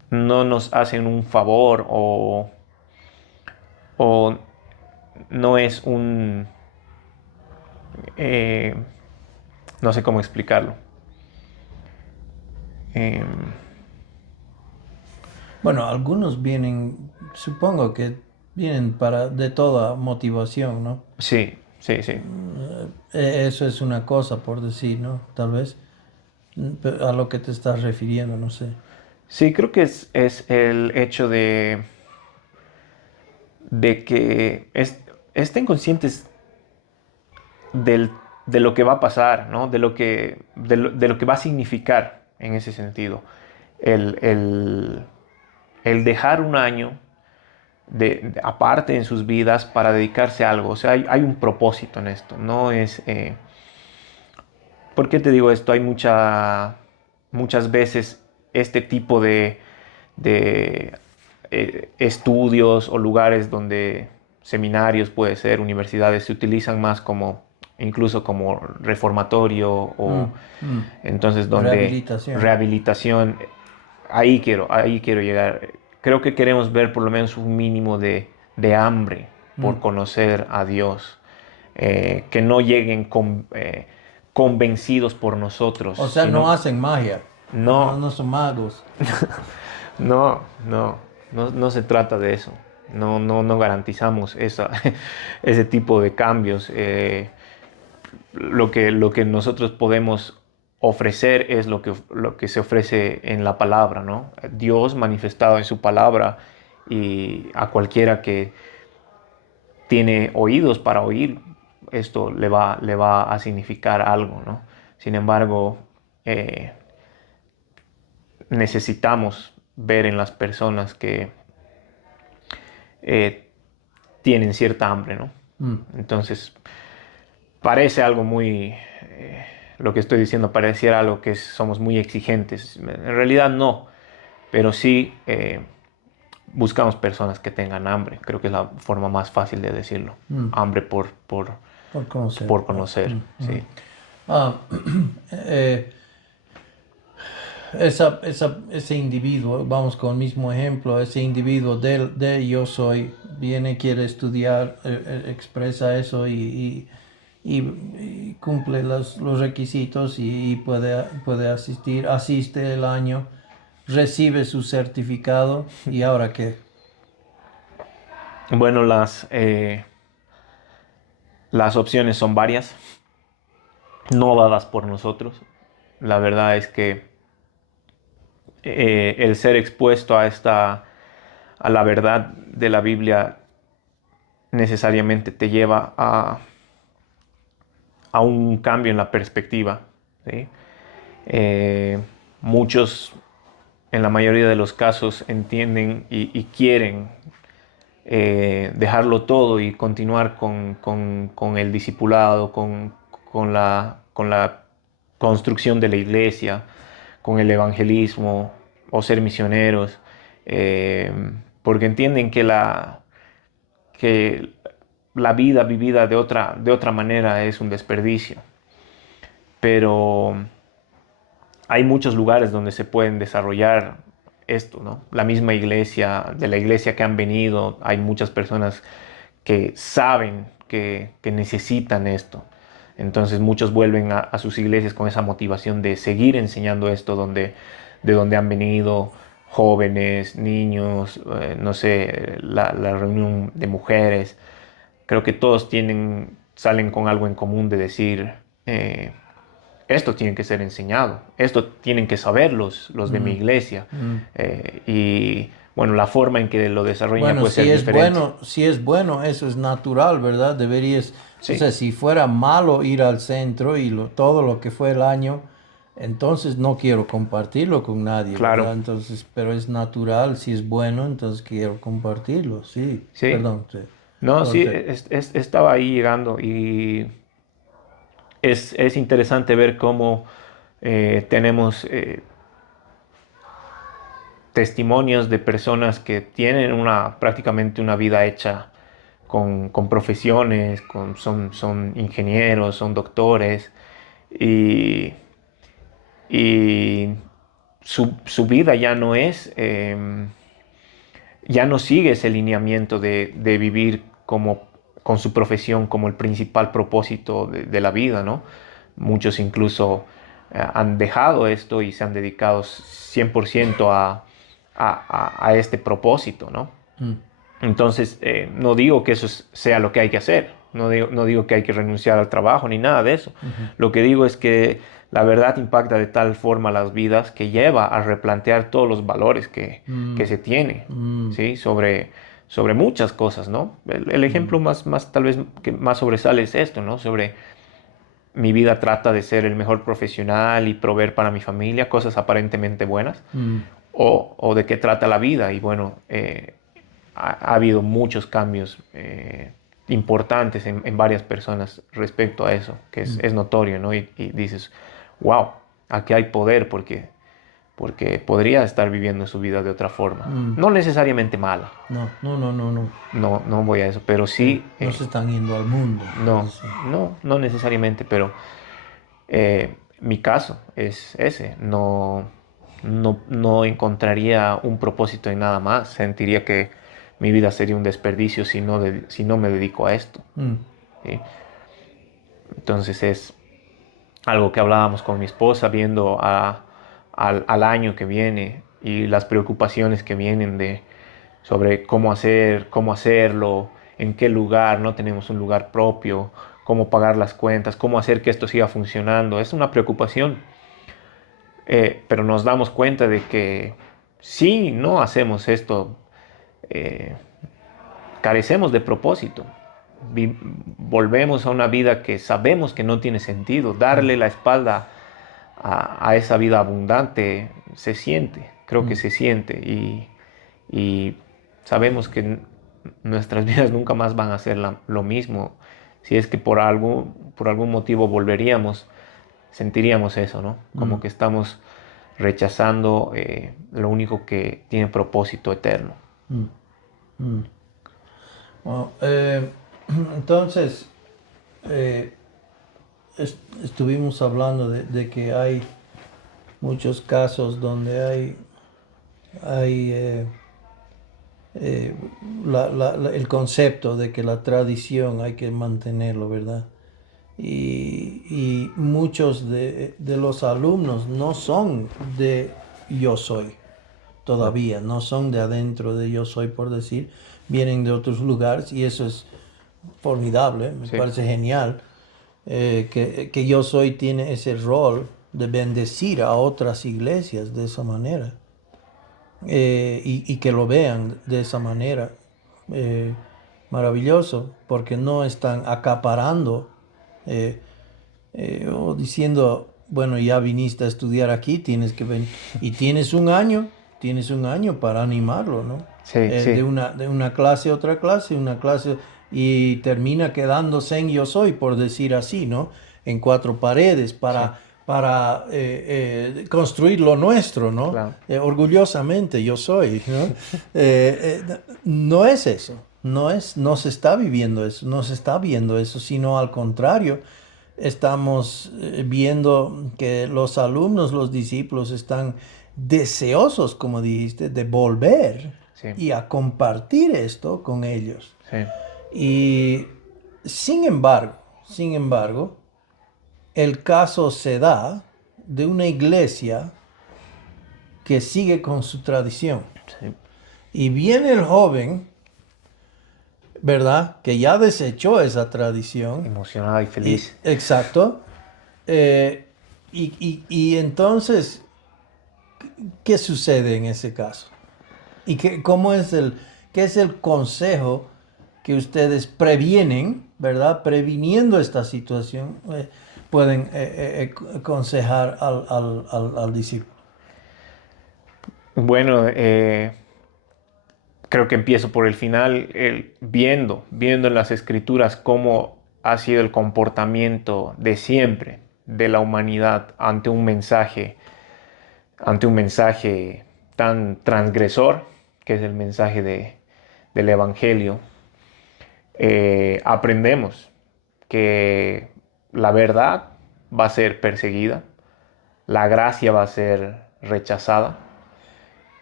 no nos hacen un favor o no es un, eh, no sé cómo explicarlo. Eh, Bueno, algunos vienen, supongo que vienen para de toda motivación, ¿no? sí, sí, sí. Eso es una cosa por decir, ¿no? Tal vez a lo que te estás refiriendo, no sé. Sí, creo que es el hecho de que estén conscientes del, de lo que va a pasar, ¿no? De lo que va a significar en ese sentido. El, el, el dejar un año aparte en sus vidas para dedicarse a algo. O sea, hay un propósito en esto. No es... ¿por qué te digo esto? Hay muchas veces este tipo de estudios o lugares donde seminarios, puede ser, universidades, se utilizan más como incluso como reformatorio o Mm, mm. entonces donde Rehabilitación. rehabilitación, ahí quiero llegar. Creo que queremos ver por lo menos un mínimo de hambre por Mm. conocer a Dios, que no lleguen convencidos por nosotros, O sea, no sino hacen magia, no, no, no son magos. no se trata de eso. No garantizamos ese tipo de cambios. Lo que nosotros podemos ofrecer es lo que se ofrece en la palabra, ¿no? Dios manifestado en su palabra y a cualquiera que tiene oídos para oír, esto le va a significar algo, ¿no? Sin embargo, eh, necesitamos ver en las personas que eh, tienen cierta hambre, ¿no? Mm. Entonces, parece algo muy, lo que estoy diciendo pareciera algo que somos muy exigentes. En realidad no, pero sí buscamos personas que tengan hambre. Creo que es la forma más fácil de decirlo. Mm. Hambre Por conocer. por conocer, sí. Ah, eh, ese individuo, vamos con el mismo ejemplo, ese individuo de yo soy, viene, quiere estudiar, expresa eso y cumple los requisitos y puede asistir, asiste el año, recibe su certificado y ahora qué. Bueno, las opciones son varias, no dadas por nosotros. La verdad es que el ser expuesto a la verdad de la Biblia necesariamente te lleva a un cambio en la perspectiva, ¿sí? Eh, muchos, en la mayoría de los casos, entienden y quieren dejarlo todo y continuar con el discipulado, con la construcción de la iglesia, con el evangelismo o ser misioneros, eh, porque entienden que la vida vivida de otra manera es un desperdicio. Pero hay muchos lugares donde se pueden desarrollar esto, ¿no? La misma iglesia, de la iglesia que han venido, hay muchas personas que saben que necesitan esto. Entonces muchos vuelven a sus iglesias con esa motivación de seguir enseñando esto, donde de dónde han venido, jóvenes, niños, no sé, la reunión de mujeres. Creo que todos salen con algo en común de decir, eh, esto tiene que ser enseñado, esto tienen que saber los de mi Mm, iglesia. mm. Y bueno, la forma en que lo desarrollan Bueno, puede ser diferente. si es bueno, eso es natural, ¿verdad? Deberías, o Sí, sea, si fuera malo ir al centro y todo lo que fue el año, entonces no quiero compartirlo con nadie, claro, ¿verdad? Entonces, pero es natural, si es bueno, entonces quiero compartirlo, sí. sí. Perdón, te No, sí, corté. estaba ahí llegando y es interesante ver cómo tenemos testimonios de personas que tienen prácticamente una vida hecha con profesiones, son ingenieros, son doctores y, y su vida ya no ya no sigue ese lineamiento de vivir con su profesión como el principal propósito de la vida, ¿no? Muchos incluso han dejado esto y se han dedicado 100% a este propósito, ¿no? Mm, Entonces, no digo que sea lo que hay que hacer, no digo que hay que renunciar al trabajo ni nada de eso. ujú, Lo que digo es que la verdad impacta de tal forma las vidas que lleva a replantear todos los valores que mm, se tiene, mm, ¿sí? Sobre muchas cosas, ¿no? El ejemplo mm, más tal vez que más sobresale es esto, ¿no? Sobre mi vida trata de ser el mejor profesional y proveer para mi familia, cosas aparentemente buenas, mm, o de qué trata la vida. Y bueno, ha habido muchos cambios importantes en varias personas respecto a eso, que mm, es notorio, ¿no? Y dices, wow, aquí hay poder porque podría estar viviendo su vida de otra forma. mm. No necesariamente mala, No, no, no, no, no. no voy a eso, pero Sí, sí, no se están yendo al mundo, por decir. no necesariamente, pero mi caso es ese, no encontraría un propósito en nada más, sentiría que mi vida sería un desperdicio si no me dedico a esto, Mm, ¿sí? Entonces es algo que hablábamos con mi esposa viendo al año que viene y las preocupaciones que vienen sobre cómo hacerlo, en qué lugar, no tenemos un lugar propio, cómo pagar las cuentas, cómo hacer que esto siga funcionando. Es una preocupación, pero nos damos cuenta de que si no hacemos esto, eh, carecemos de propósito. Volvemos a una vida que sabemos que no tiene sentido. mm, Darle la espalda a esa vida abundante se siente, creo que mm, se siente y sabemos que nuestras vidas nunca más van a ser lo mismo. Si es que por algún motivo volveríamos, sentiríamos eso, ¿no? Como mm, que estamos rechazando lo único que tiene propósito eterno. mm, mm. Bueno, entonces, eh, estuvimos hablando de que hay muchos casos donde hay eh, el concepto de que la tradición hay que mantenerlo, ¿verdad? Y muchos de los alumnos no son de Yo Soy No. todavía, no son de adentro de Yo Soy, por decir, vienen de otros lugares y eso es formidable, me Sí, parece genial, que Yo Soy tiene ese rol de bendecir a otras iglesias de esa manera, y que lo vean de esa manera. eh, Maravilloso, porque no están acaparando, eh, o diciendo, bueno, ya viniste a estudiar aquí, tienes que venir, y tienes un año para animarlo, ¿no? sí, sí, De una clase a otra clase, una clase, y termina quedándose en Yo Soy, por decir así, ¿no? En cuatro paredes sí, para construir lo nuestro, ¿no? claro. Orgullosamente Yo Soy, ¿no? No es eso. No se está viviendo eso, no se está viendo eso, sino al contrario, estamos viendo que los alumnos, los discípulos están deseosos, como dijiste, de volver Sí, y a compartir esto con ellos. sí, Y sin embargo, sin embargo, el caso se da de una iglesia que sigue con su tradición. Sí. Y viene el joven, ¿verdad? Que ya desechó esa tradición. Emocionada y feliz. Exacto. Y entonces, ¿qué sucede en ese caso? ¿Y qué es el consejo que ustedes previenen, ¿verdad? Previniendo esta situación, pueden aconsejar al discípulo? Bueno, creo que empiezo por el final, viendo en las escrituras cómo ha sido el comportamiento de siempre de la humanidad ante un mensaje tan transgresor, que es el mensaje del Evangelio. Aprendemos que la verdad va a ser perseguida, la gracia va a ser rechazada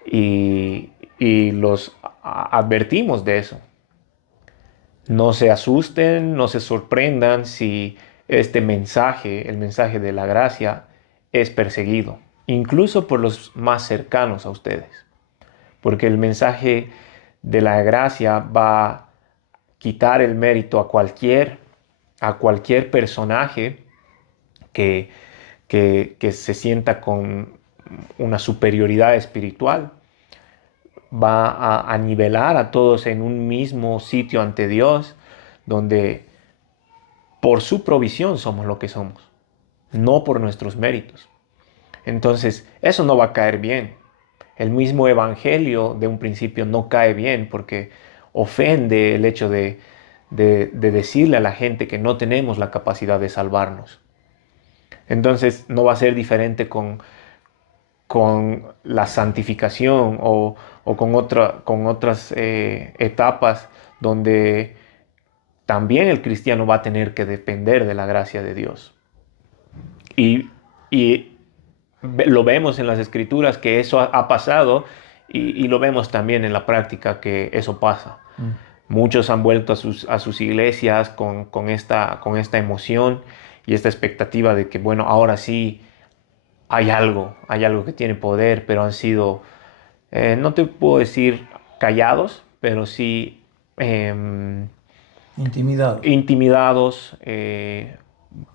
y los advertimos de eso. No se asusten, no se sorprendan si este mensaje, el mensaje de la gracia, es perseguido, incluso por los más cercanos a ustedes, porque el mensaje de la gracia va a quitar el mérito a cualquier personaje que, que se sienta con una superioridad espiritual. Va a nivelar a todos en un mismo sitio ante Dios, donde por su provisión somos lo que somos, no por nuestros méritos. Entonces, eso no va a caer bien. El mismo evangelio de un principio no cae bien porque ofende el hecho de decirle a la gente que no tenemos la capacidad de salvarnos. Entonces, no va a ser diferente con la santificación o con otras etapas donde también el cristiano va a tener que depender de la gracia de Dios. Y, y lo vemos en las escrituras que eso ha pasado y lo vemos también en la práctica que eso pasa. Mm. Muchos han vuelto a sus iglesias con esta emoción y esta expectativa de que, bueno, ahora sí hay algo que tiene poder, pero han sido, no te puedo decir callados, pero sí Intimidado. intimidados,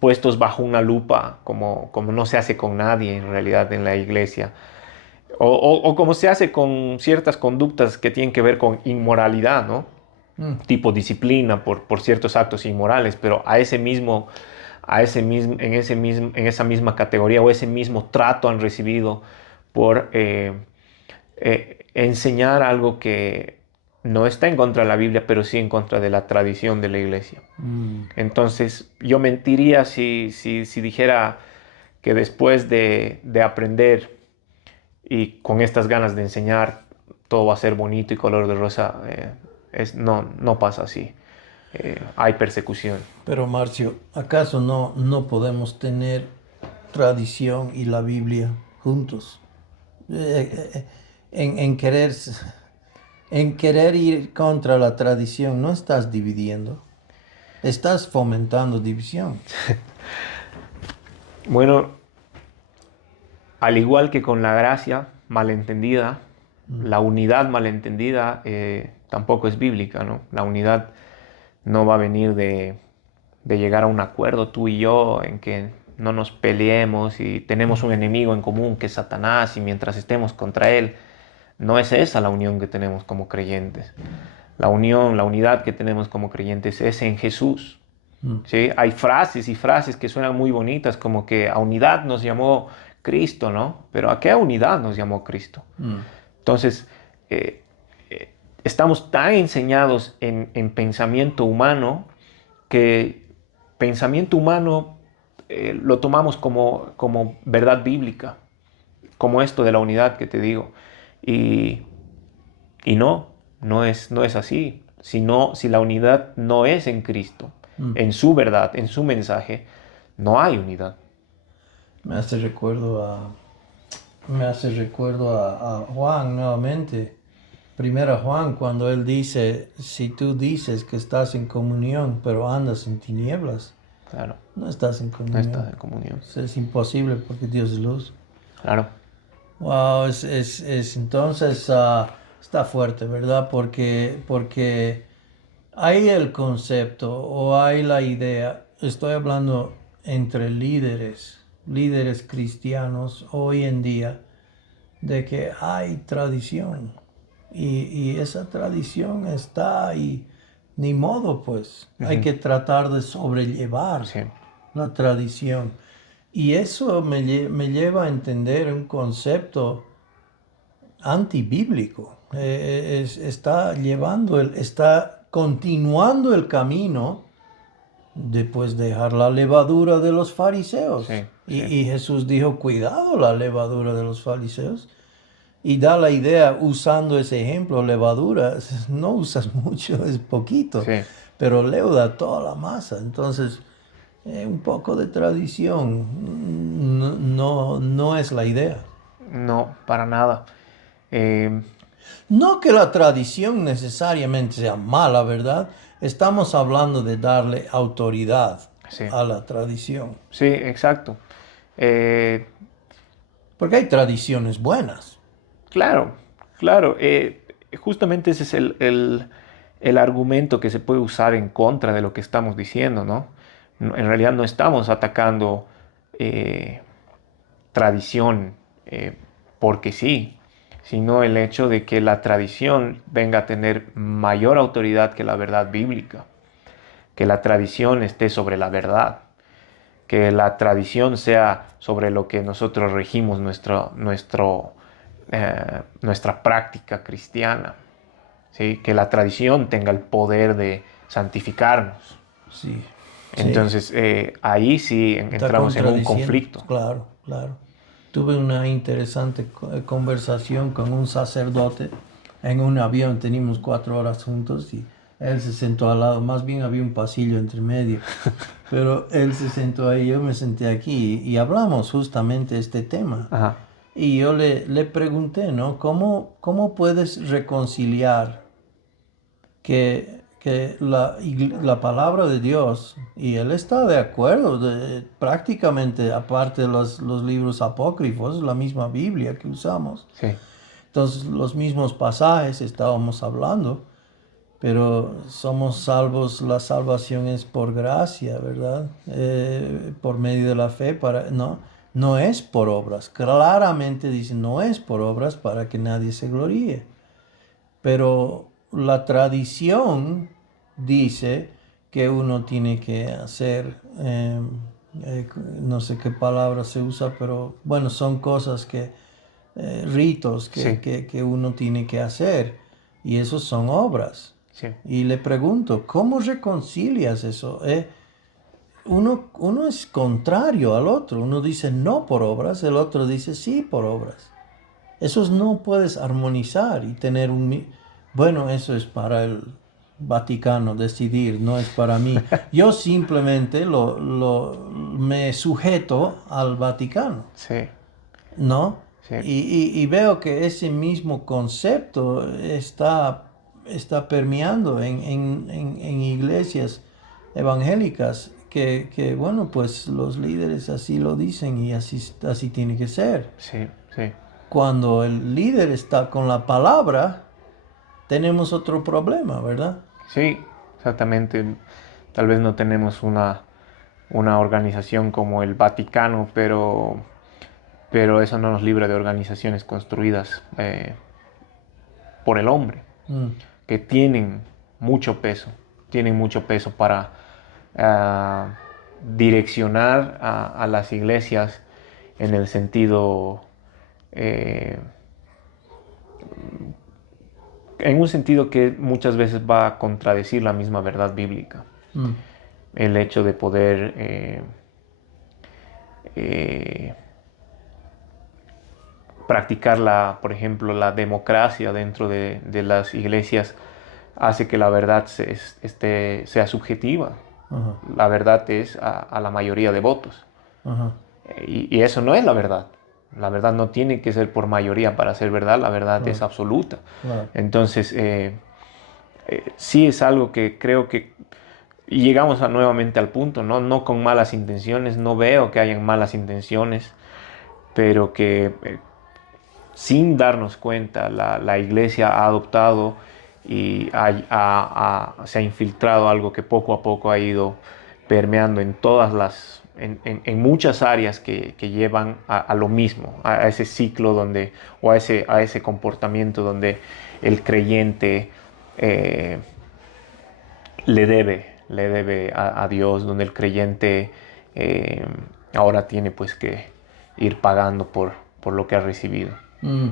puestos bajo una lupa, como no se hace con nadie en realidad en la iglesia, o como se hace con ciertas conductas que tienen que ver con inmoralidad, ¿no? Mm. Tipo disciplina por ciertos actos inmorales, pero en esa misma categoría o ese mismo trato han recibido por enseñar algo que no está en contra de la Biblia, pero sí en contra de la tradición de la iglesia. Mm. Entonces, yo mentiría si dijera que después de aprender y con estas ganas de enseñar, todo va a ser bonito y color de rosa. No pasa así. Hay persecución. Pero Marcio, ¿acaso no podemos tener tradición y la Biblia juntos? En, en querer, en querer ir contra la tradición, no estás dividiendo, estás fomentando división. Bueno, al igual que con la gracia malentendida, la unidad malentendida tampoco es bíblica, ¿no? La unidad no va a venir de llegar a un acuerdo tú y yo en que no nos peleemos y tenemos un enemigo en común que es Satanás y mientras estemos contra él, no es esa la unión que tenemos como creyentes. La unión, la unidad que tenemos como creyentes es en Jesús. Mm. ¿Sí? Hay frases y frases que suenan muy bonitas como que a unidad nos llamó Cristo, ¿no? Pero ¿a qué unidad nos llamó Cristo? Mm. Entonces, eh, estamos tan enseñados en pensamiento humano que pensamiento humano lo tomamos como verdad bíblica, como esto de la unidad que te digo. Y, y no es así. Si la unidad no es en Cristo, Mm. en su verdad, en su mensaje, no hay unidad. Me hace recuerdo a Juan nuevamente. Primera Juan, cuando él dice, si tú dices que estás en comunión, pero andas en tinieblas, Claro, no estás en no está comunión. en comunión. Es imposible porque Dios es luz. Claro, Wow, entonces está fuerte, ¿verdad? Porque hay el concepto o hay la idea, estoy hablando entre líderes cristianos hoy en día, de que hay tradición y esa tradición está y ni modo, pues hay Ujú. que tratar de sobrellevar Sí, la tradición. Y eso me lleva a entender un concepto antibíblico. Está continuando el camino de pues dejar la levadura de los fariseos. sí, sí, Y Jesús dijo, cuidado la levadura de los fariseos. Y da la idea, usando ese ejemplo, levadura, no usas mucho, es poquito, sí. pero leuda toda la masa. Entonces, un poco de tradición no es la idea. No, para nada. Eh, No que la tradición necesariamente sea mala, ¿verdad? Estamos hablando de darle autoridad sí, a la tradición. sí, exacto. Eh, Porque hay tradiciones buenas. claro, claro. Justamente ese es el argumento que se puede usar en contra de lo que estamos diciendo, ¿no? En realidad no estamos atacando eh, tradición porque sí, sino el hecho de que la tradición venga a tener mayor autoridad que la verdad bíblica, que la tradición esté sobre la verdad, que la tradición sea sobre lo que nosotros regimos nuestra práctica cristiana, ¿sí? Que la tradición tenga el poder de santificarnos. Sí, sí. Entonces, ahí sí Está entramos en un contradiciendo. conflicto. Claro, claro. Tuve una interesante conversación con un sacerdote en un avión. Teníamos 4 horas juntos y él se sentó al lado. Más bien había un pasillo entre medio. Pero él se sentó ahí, yo me senté aquí y hablamos justamente de este tema. Ajá, Y yo le pregunté, ¿no? ¿Cómo puedes reconciliar que la palabra de Dios, y él está de acuerdo, prácticamente aparte de los libros apócrifos, la misma Biblia que usamos? sí, Entonces, los mismos pasajes estábamos hablando, pero somos salvos, la salvación es por gracia, ¿verdad? Por medio de la fe, no es por obras. Claramente dice, no es por obras para que nadie se gloríe. Pero la tradición dice que uno tiene que hacer, no sé qué palabra se usa, pero bueno, son cosas ritos sí, que uno tiene que hacer. Y esos son obras. sí, Y le pregunto, ¿cómo reconcilias eso? Uno es contrario al otro. Uno dice no por obras, el otro dice sí por obras. Esos no puedes armonizar y tener Bueno, eso es para el Vaticano decidir, no es para mí. Yo simplemente me sujeto al Vaticano, sí, ¿no? sí, Y veo que ese mismo concepto está permeando en iglesias evangélicas bueno, pues los líderes así lo dicen y así tiene que ser. sí, sí, Cuando el líder está con la palabra, tenemos otro problema, ¿verdad? sí, exactamente. Tal vez no tenemos una organización como el Vaticano, pero eso no nos libra de organizaciones construidas por el hombre, Mm, que tienen mucho peso para ah, direccionar a las iglesias en el sentido, eh, en un sentido que muchas veces va a contradecir la misma verdad bíblica. mm, El hecho de poder eh, practicar por ejemplo, la democracia dentro de las iglesias hace que la verdad sea subjetiva. ajá, La verdad es a la mayoría de votos. ajá, Y eso no es la verdad. La verdad no tiene que ser por mayoría para ser verdad, la verdad es claro, absoluta. claro. Entonces, sí es algo que creo que, y llegamos nuevamente al punto, ¿no? No con malas intenciones, no veo que hayan malas intenciones, pero que sin darnos cuenta, la iglesia ha adoptado y se ha infiltrado algo que poco a poco ha ido permeando en en muchas áreas que llevan a lo mismo, a ese ciclo donde, o a ese comportamiento donde el creyente eh, le debe a Dios, donde el creyente eh, ahora tiene pues que ir pagando por lo que ha recibido. Mm,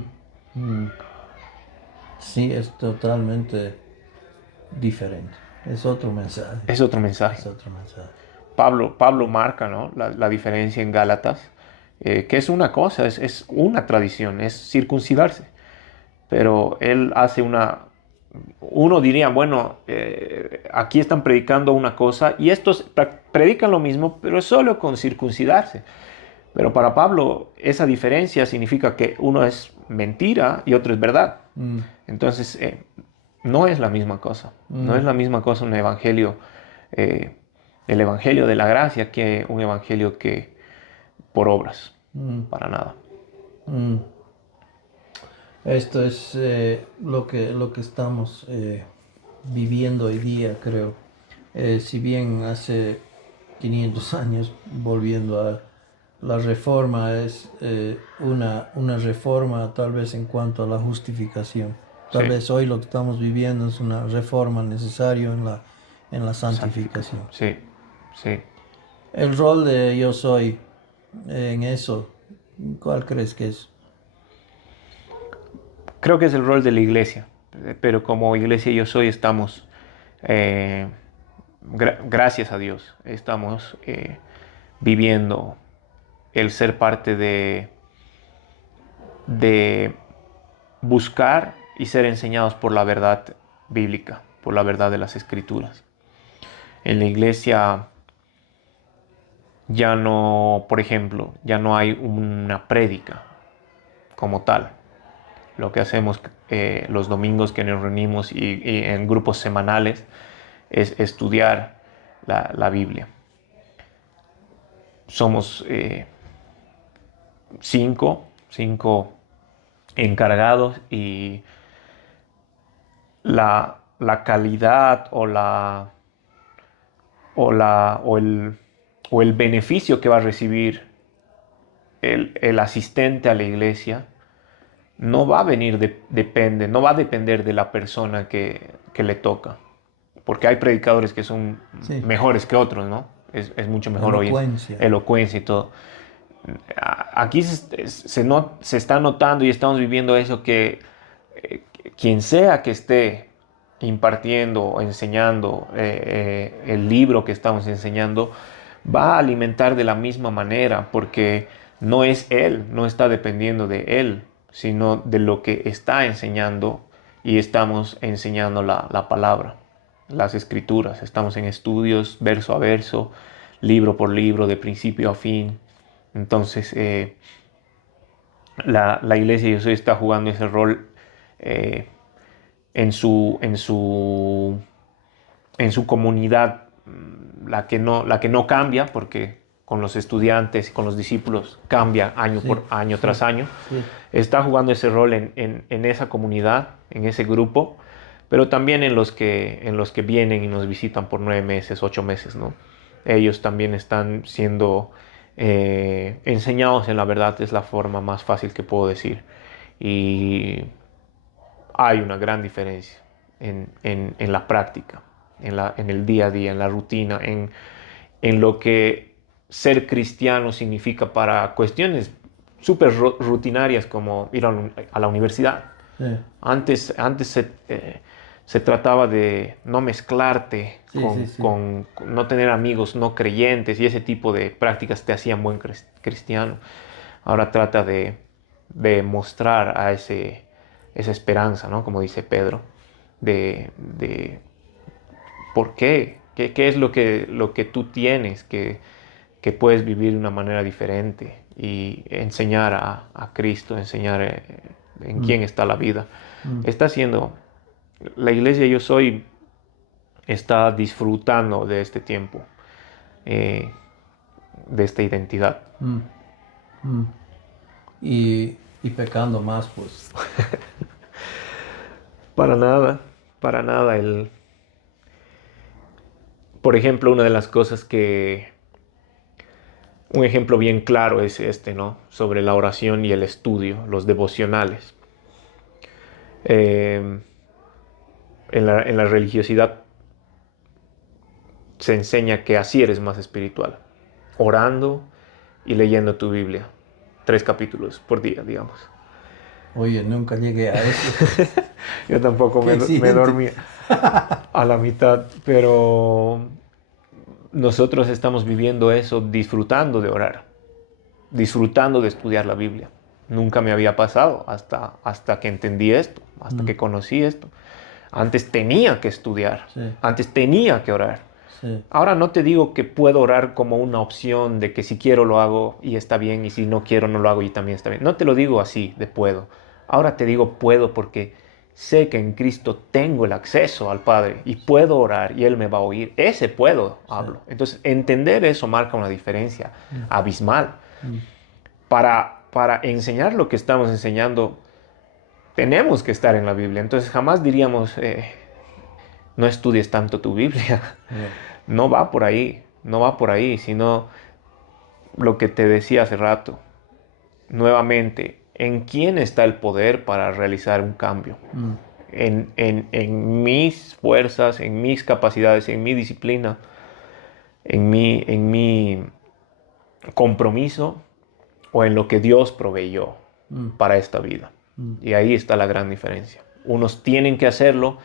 mm. Sí, es totalmente diferente. Es otro mensaje. Es otro mensaje. Es otro mensaje. Pablo marca, ¿no?, la diferencia en Gálatas, que es una cosa, es una tradición, es circuncidarse. Pero él hace uno diría, bueno, aquí están predicando una cosa y estos predican lo mismo, pero es solo con circuncidarse. Pero para Pablo esa diferencia significa que uno es mentira y otro es verdad. Mm, Entonces, no es la misma cosa. No mm, es la misma cosa un evangelio, eh, el evangelio de la gracia, que un evangelio que por obras, mm, para nada. mm. Esto es lo que estamos viviendo hoy día, creo. Si bien hace 500 años, volviendo a la reforma, es una reforma tal vez en cuanto a la justificación. Sí, Tal vez hoy lo que estamos viviendo es una reforma necesaria en la santificación. santificación. Sí, sí. El rol de yo soy en eso, ¿cuál crees que es? Creo que es el rol de la iglesia, pero como iglesia yo soy estamos, eh, gracias a Dios, estamos viviendo el ser parte de buscar y ser enseñados por la verdad bíblica, por la verdad de las escrituras. En la iglesia ya no, por ejemplo, ya no hay una prédica como tal. Lo que hacemos los domingos que nos reunimos y en grupos semanales es estudiar la Biblia. Somos cinco encargados y la calidad o, la, o el beneficio que va a recibir el asistente a la iglesia no va a venir, no va a depender de la persona que le toca. Porque hay predicadores que son Sí, mejores que otros, ¿no? Es mucho mejor hoy en elocuencia. elocuencia y todo. Aquí se está notando y estamos viviendo eso que quien sea que esté impartiendo o enseñando el libro que estamos enseñando, va a alimentar de la misma manera, porque no es él, no está dependiendo de él, sino de lo que está enseñando y estamos enseñando la palabra, las escrituras, estamos en estudios verso a verso, libro por libro, de principio a fin. Entonces, la iglesia yo soy está jugando ese rol eh, en en su comunidad, la que no cambia, porque con los estudiantes y con los discípulos cambia año Sí, por año sí, tras año. sí. Está jugando ese rol en esa comunidad, en ese grupo, pero también en los que vienen y nos visitan por 9 meses, 8 meses, ¿no? Ellos también están siendo enseñados en la verdad, es la forma más fácil que puedo decir. Y hay una gran diferencia en la práctica, en el día a día, en la rutina, en lo que ser cristiano significa para cuestiones súper rutinarias como ir a la universidad. Sí, Antes se trataba de no mezclarte sí, sí, sí. con no tener amigos no creyentes y ese tipo de prácticas te hacían buen cristiano. Ahora trata de mostrar a esa esperanza, ¿no? Como dice Pedro, de por qué es lo que tú tienes que puedes vivir de una manera diferente y enseñar a Cristo, enseñar en Mm, quién está la vida. mm, Está haciendo, la iglesia yo soy, está disfrutando de este tiempo, eh, de esta identidad. mm, mm. Y y pecando más, pues. Para nada, para nada. Por ejemplo, una de las cosas un ejemplo bien claro es este, ¿no? Sobre la oración y el estudio, los devocionales. Eh, en la religiosidad se enseña que así eres más espiritual, orando y leyendo tu Biblia, 3 capítulos por día, digamos. Oye, nunca llegué a eso. Yo tampoco Qué me exigente. dormí a la mitad, pero nosotros estamos viviendo eso, disfrutando de orar, disfrutando de estudiar la Biblia. Nunca me había pasado hasta que entendí esto, hasta Mm, que conocí esto. Antes tenía que estudiar, sí, antes tenía que orar. sí, Ahora no te digo que puedo orar como una opción de que si quiero lo hago y está bien y si no quiero no lo hago y también está bien. No te lo digo así de puedo. Ahora te digo puedo porque sé que en Cristo tengo el acceso al Padre y puedo orar y Él me va a oír. Ese puedo sí. hablo. Entonces entender eso marca una diferencia Mm, abismal. mm, Para enseñar lo que estamos enseñando tenemos que estar en la Biblia. Entonces jamás diríamos no estudies tanto tu Biblia. yeah, No va por ahí, no va por ahí, sino lo que te decía hace rato. Nuevamente, ¿en quién está el poder para realizar un cambio? mm, En mis fuerzas, en mis capacidades, en mi disciplina, en mi compromiso o en lo que Dios proveyó mm, para esta vida. mm. Y ahí está la gran diferencia. Unos tienen que hacerlo,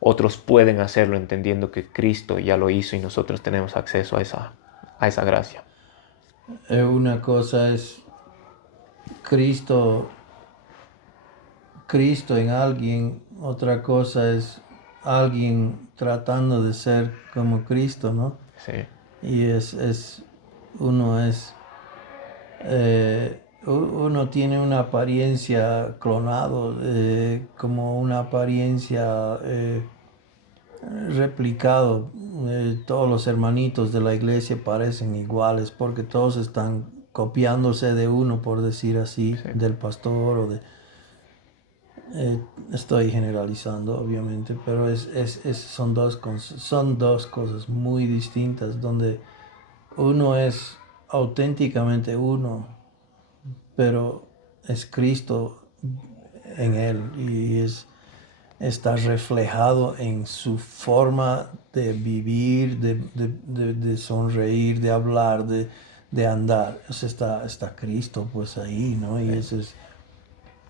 otros pueden hacerlo entendiendo que Cristo ya lo hizo y nosotros tenemos acceso a esa gracia. Una cosa es Cristo, Cristo en alguien, otra cosa es alguien tratando de ser como Cristo, ¿no? Sí, Y uno es, uno tiene una apariencia clonado, como una apariencia replicado. Todos los hermanitos de la iglesia parecen iguales porque todos están copiándose de uno, por decir así, sí, del pastor o de... estoy generalizando, obviamente, pero son dos cosas muy distintas donde uno es auténticamente uno, pero es Cristo en él y está reflejado en su forma de vivir, de sonreír, de hablar, de andar. O sea, está Cristo pues ahí, ¿no? sí. Y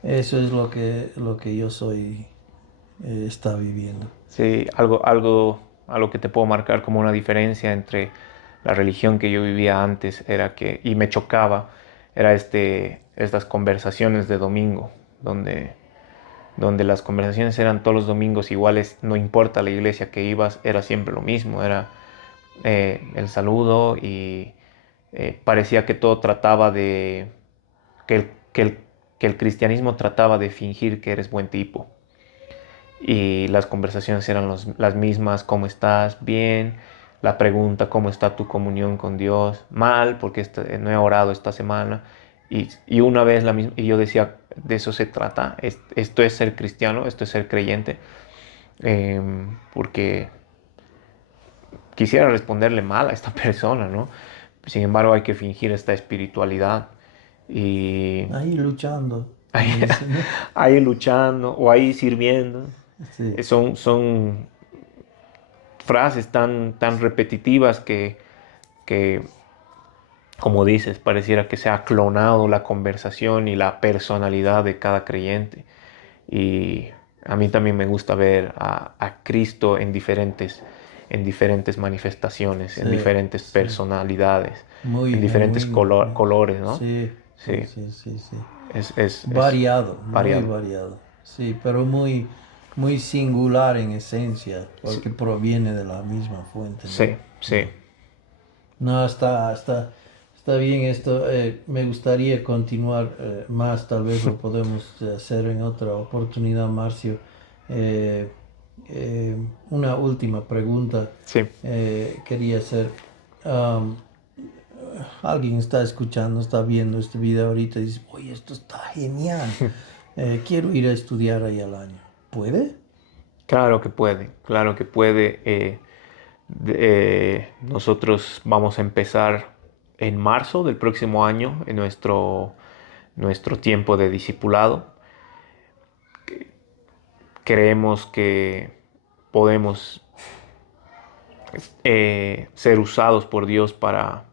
eso es lo que yo soy, está viviendo. Sí, algo que te puedo marcar como una diferencia entre la religión que yo vivía antes era que, y me chocaba, era estas conversaciones de domingo, donde las conversaciones eran todos los domingos iguales, no importa la iglesia que ibas, era siempre lo mismo, era el saludo y parecía que todo trataba que el, que el, que el cristianismo trataba de fingir que eres buen tipo y las conversaciones eran las mismas, ¿cómo estás? Bien. La pregunta, ¿cómo está tu comunión con Dios? Mal, porque no he orado esta semana. Y una vez la misma, y yo decía, de eso se trata, esto es ser cristiano, esto es ser creyente, porque quisiera responderle mal a esta persona, ¿no? Sin embargo, hay que fingir esta espiritualidad y Ahí luchando, ahí, como dicen, ¿no? ahí luchando o ahí sirviendo. Sí, Son frases tan repetitivas que, como dices, pareciera que se ha clonado la conversación y la personalidad de cada creyente. Y a mí también me gusta ver a Cristo en diferentes manifestaciones, en sí, diferentes sí. personalidades, Muy en diferentes genuino. colores, ¿no? Sí, sí, Sí, sí, sí, sí. es Variado, muy variado. variado. Sí, pero muy, muy singular en esencia, Sí, porque proviene de la misma fuente, ¿no? sí, sí. Yeah. No, está bien esto. Me gustaría continuar más, tal vez lo podemos hacer en otra oportunidad, Marcio. Eh, eh, una última pregunta Sí. quería hacer. Am, alguien está escuchando, está viendo este video ahorita y dice, oye, esto está genial, quiero ir a estudiar ahí al año. ¿Puede? Claro que puede, claro que puede. Nosotros vamos a empezar en marzo del próximo año en nuestro tiempo de discipulado. Creemos que podemos ser usados por Dios para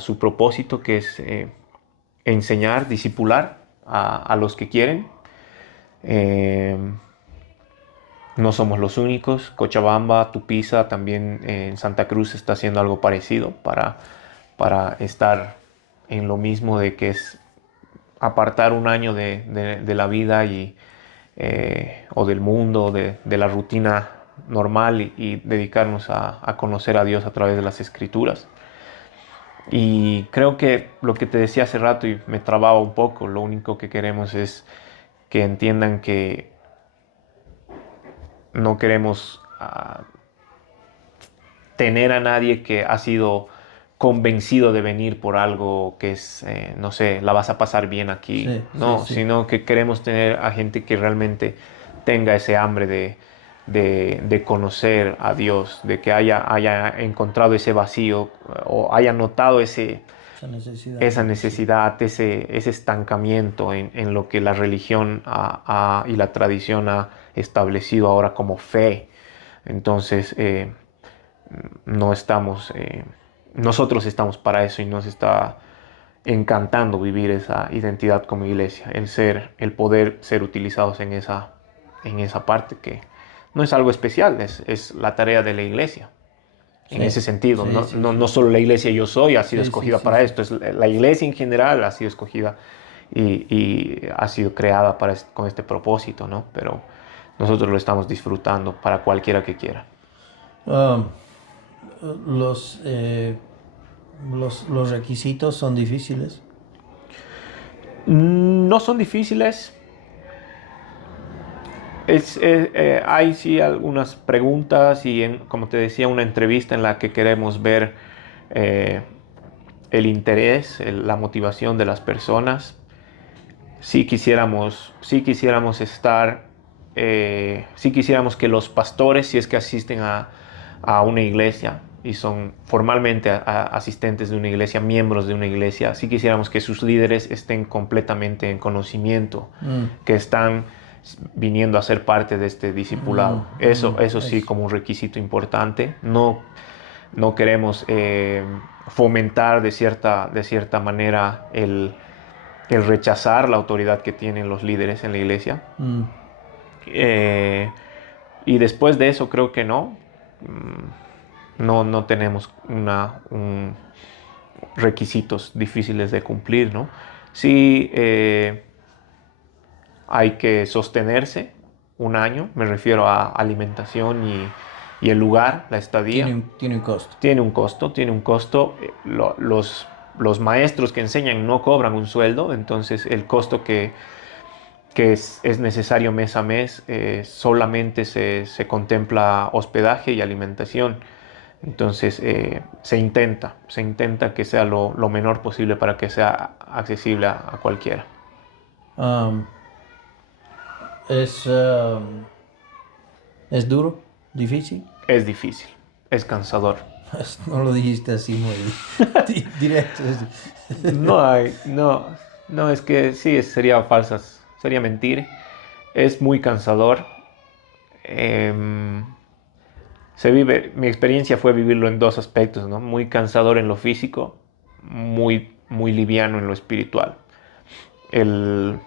su propósito, que es enseñar, discipular a los que quieren. Eh, no somos los únicos. Cochabamba, Tupiza, también en Santa Cruz está haciendo algo parecido para estar en lo mismo de que es apartar un año de la vida o del mundo, de la rutina normal y dedicarnos a conocer a Dios a través de las Escrituras. Y creo que lo que te decía hace rato y me trababa un poco, lo único que queremos es que entiendan que no queremos tener a nadie que ha sido convencido de venir por algo que es, no sé, la vas a pasar bien aquí. Sí, sí, No, sí. sino que queremos tener a gente que realmente tenga ese hambre de conocer a Dios, de que haya encontrado ese vacío o haya notado Esa necesidad esa que dice. necesidad, ese estancamiento en lo que la religión y la tradición ha establecido ahora como fe. Entonces, no estamos, nosotros estamos para eso y nos está encantando vivir esa identidad como iglesia, el poder ser utilizados en esa parte que no es algo especial, es la tarea de la iglesia. En ese Sí, sentido, sí, no, sí, no, sí, no solo sí. la iglesia Yo Soy ha sido Sí, sí, escogida sí, para sí. esto, es la iglesia en general ha sido escogida y ha sido creada con este propósito, ¿no? Pero nosotros lo estamos disfrutando para cualquiera que quiera. Um, los, los requisitos son difíciles. No son difíciles. Hay sí algunas preguntas y, como te decía, una entrevista en la que queremos ver eh, el interés, la motivación de las personas. Si quisiéramos que los pastores, si es que asisten a una iglesia y son formalmente asistentes de una iglesia, miembros de una iglesia, si quisiéramos que sus líderes estén completamente en conocimiento, Mm, que están viniendo a ser parte de este discipulado. Eso sí, como un requisito importante. No queremos fomentar de cierta manera el rechazar la autoridad que tienen los líderes en la iglesia. mm. Eh, y después de eso creo que no. No tenemos requisitos difíciles de cumplir, ¿no? Sí, hay que sostenerse un año, me refiero a alimentación y el lugar, la estadía. Tiene un costo. Tiene un costo. Los maestros que enseñan no cobran un sueldo, entonces el costo que es necesario mes a mes solamente se contempla hospedaje y alimentación. Entonces se intenta que sea lo menor posible para que sea accesible a cualquiera. Um, es, es duro, difícil. Es difícil, es cansador. No lo dijiste así muy directo. No, es que sí, sería mentir. Es muy cansador. Em, mi experiencia fue vivirlo en dos aspectos, ¿no? Muy cansador en lo físico, muy, muy liviano en lo espiritual. El,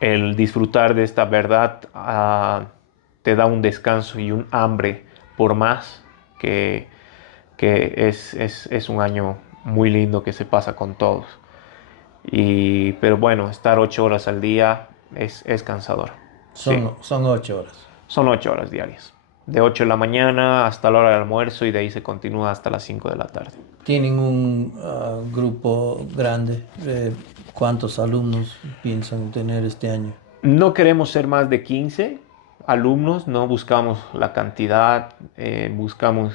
el disfrutar de esta verdad te da un descanso y un hambre por más que, que es un año muy lindo que se pasa con todos. Pero bueno, estar 8 horas al día es cansador. Sí, Son 8 horas. son 8 horas diarias. De 8 de la mañana hasta la hora del almuerzo y de ahí se continúa hasta las 5 de la tarde. Tienen un grupo grande. ¿Cuántos alumnos piensan tener este año? No queremos ser más de 15 alumnos, no buscamos la cantidad, buscamos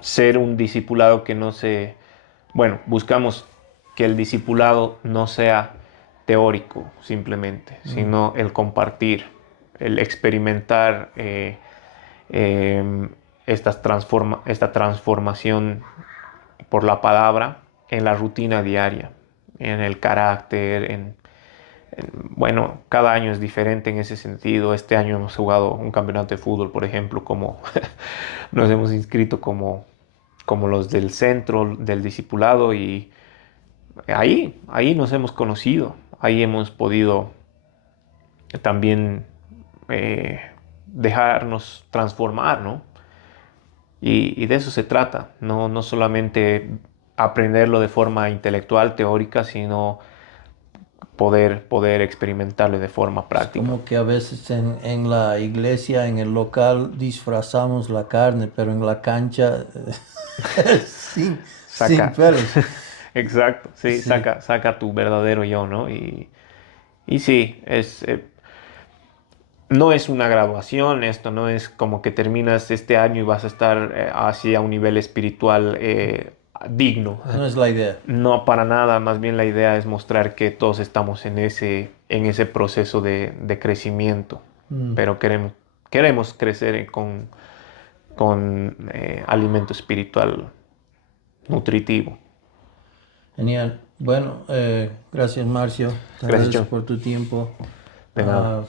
ser un discipulado que no se, bueno, buscamos que el discipulado no sea teórico simplemente, sino el compartir, el experimentar esta transformación por la palabra en la rutina diaria, en el carácter, bueno, cada año es diferente en ese sentido. Este año hemos jugado un campeonato de fútbol, por ejemplo, como nos hemos inscrito como los del centro del discipulado y ahí nos hemos conocido, ahí hemos podido también dejarnos transformar, ¿no? Y de eso se trata, no solamente aprenderlo de forma intelectual, teórica, sino poder experimentarlo de forma Es práctica. como que a veces en la iglesia, en el local, disfrazamos la carne, pero en la cancha, sin Saca, pelos. exacto, sí, Sí. saca tu verdadero yo, ¿no? Y sí, no es una graduación, esto no es como que terminas este año y vas a estar así a un nivel espiritual digno. No es la idea. No, para nada, más bien la idea es mostrar que todos estamos en ese proceso de crecimiento, Mm, pero queremos crecer con alimento espiritual nutritivo. genial. Bueno, gracias Marcio. Te Gracias, agradezco John. por tu tiempo. De nada.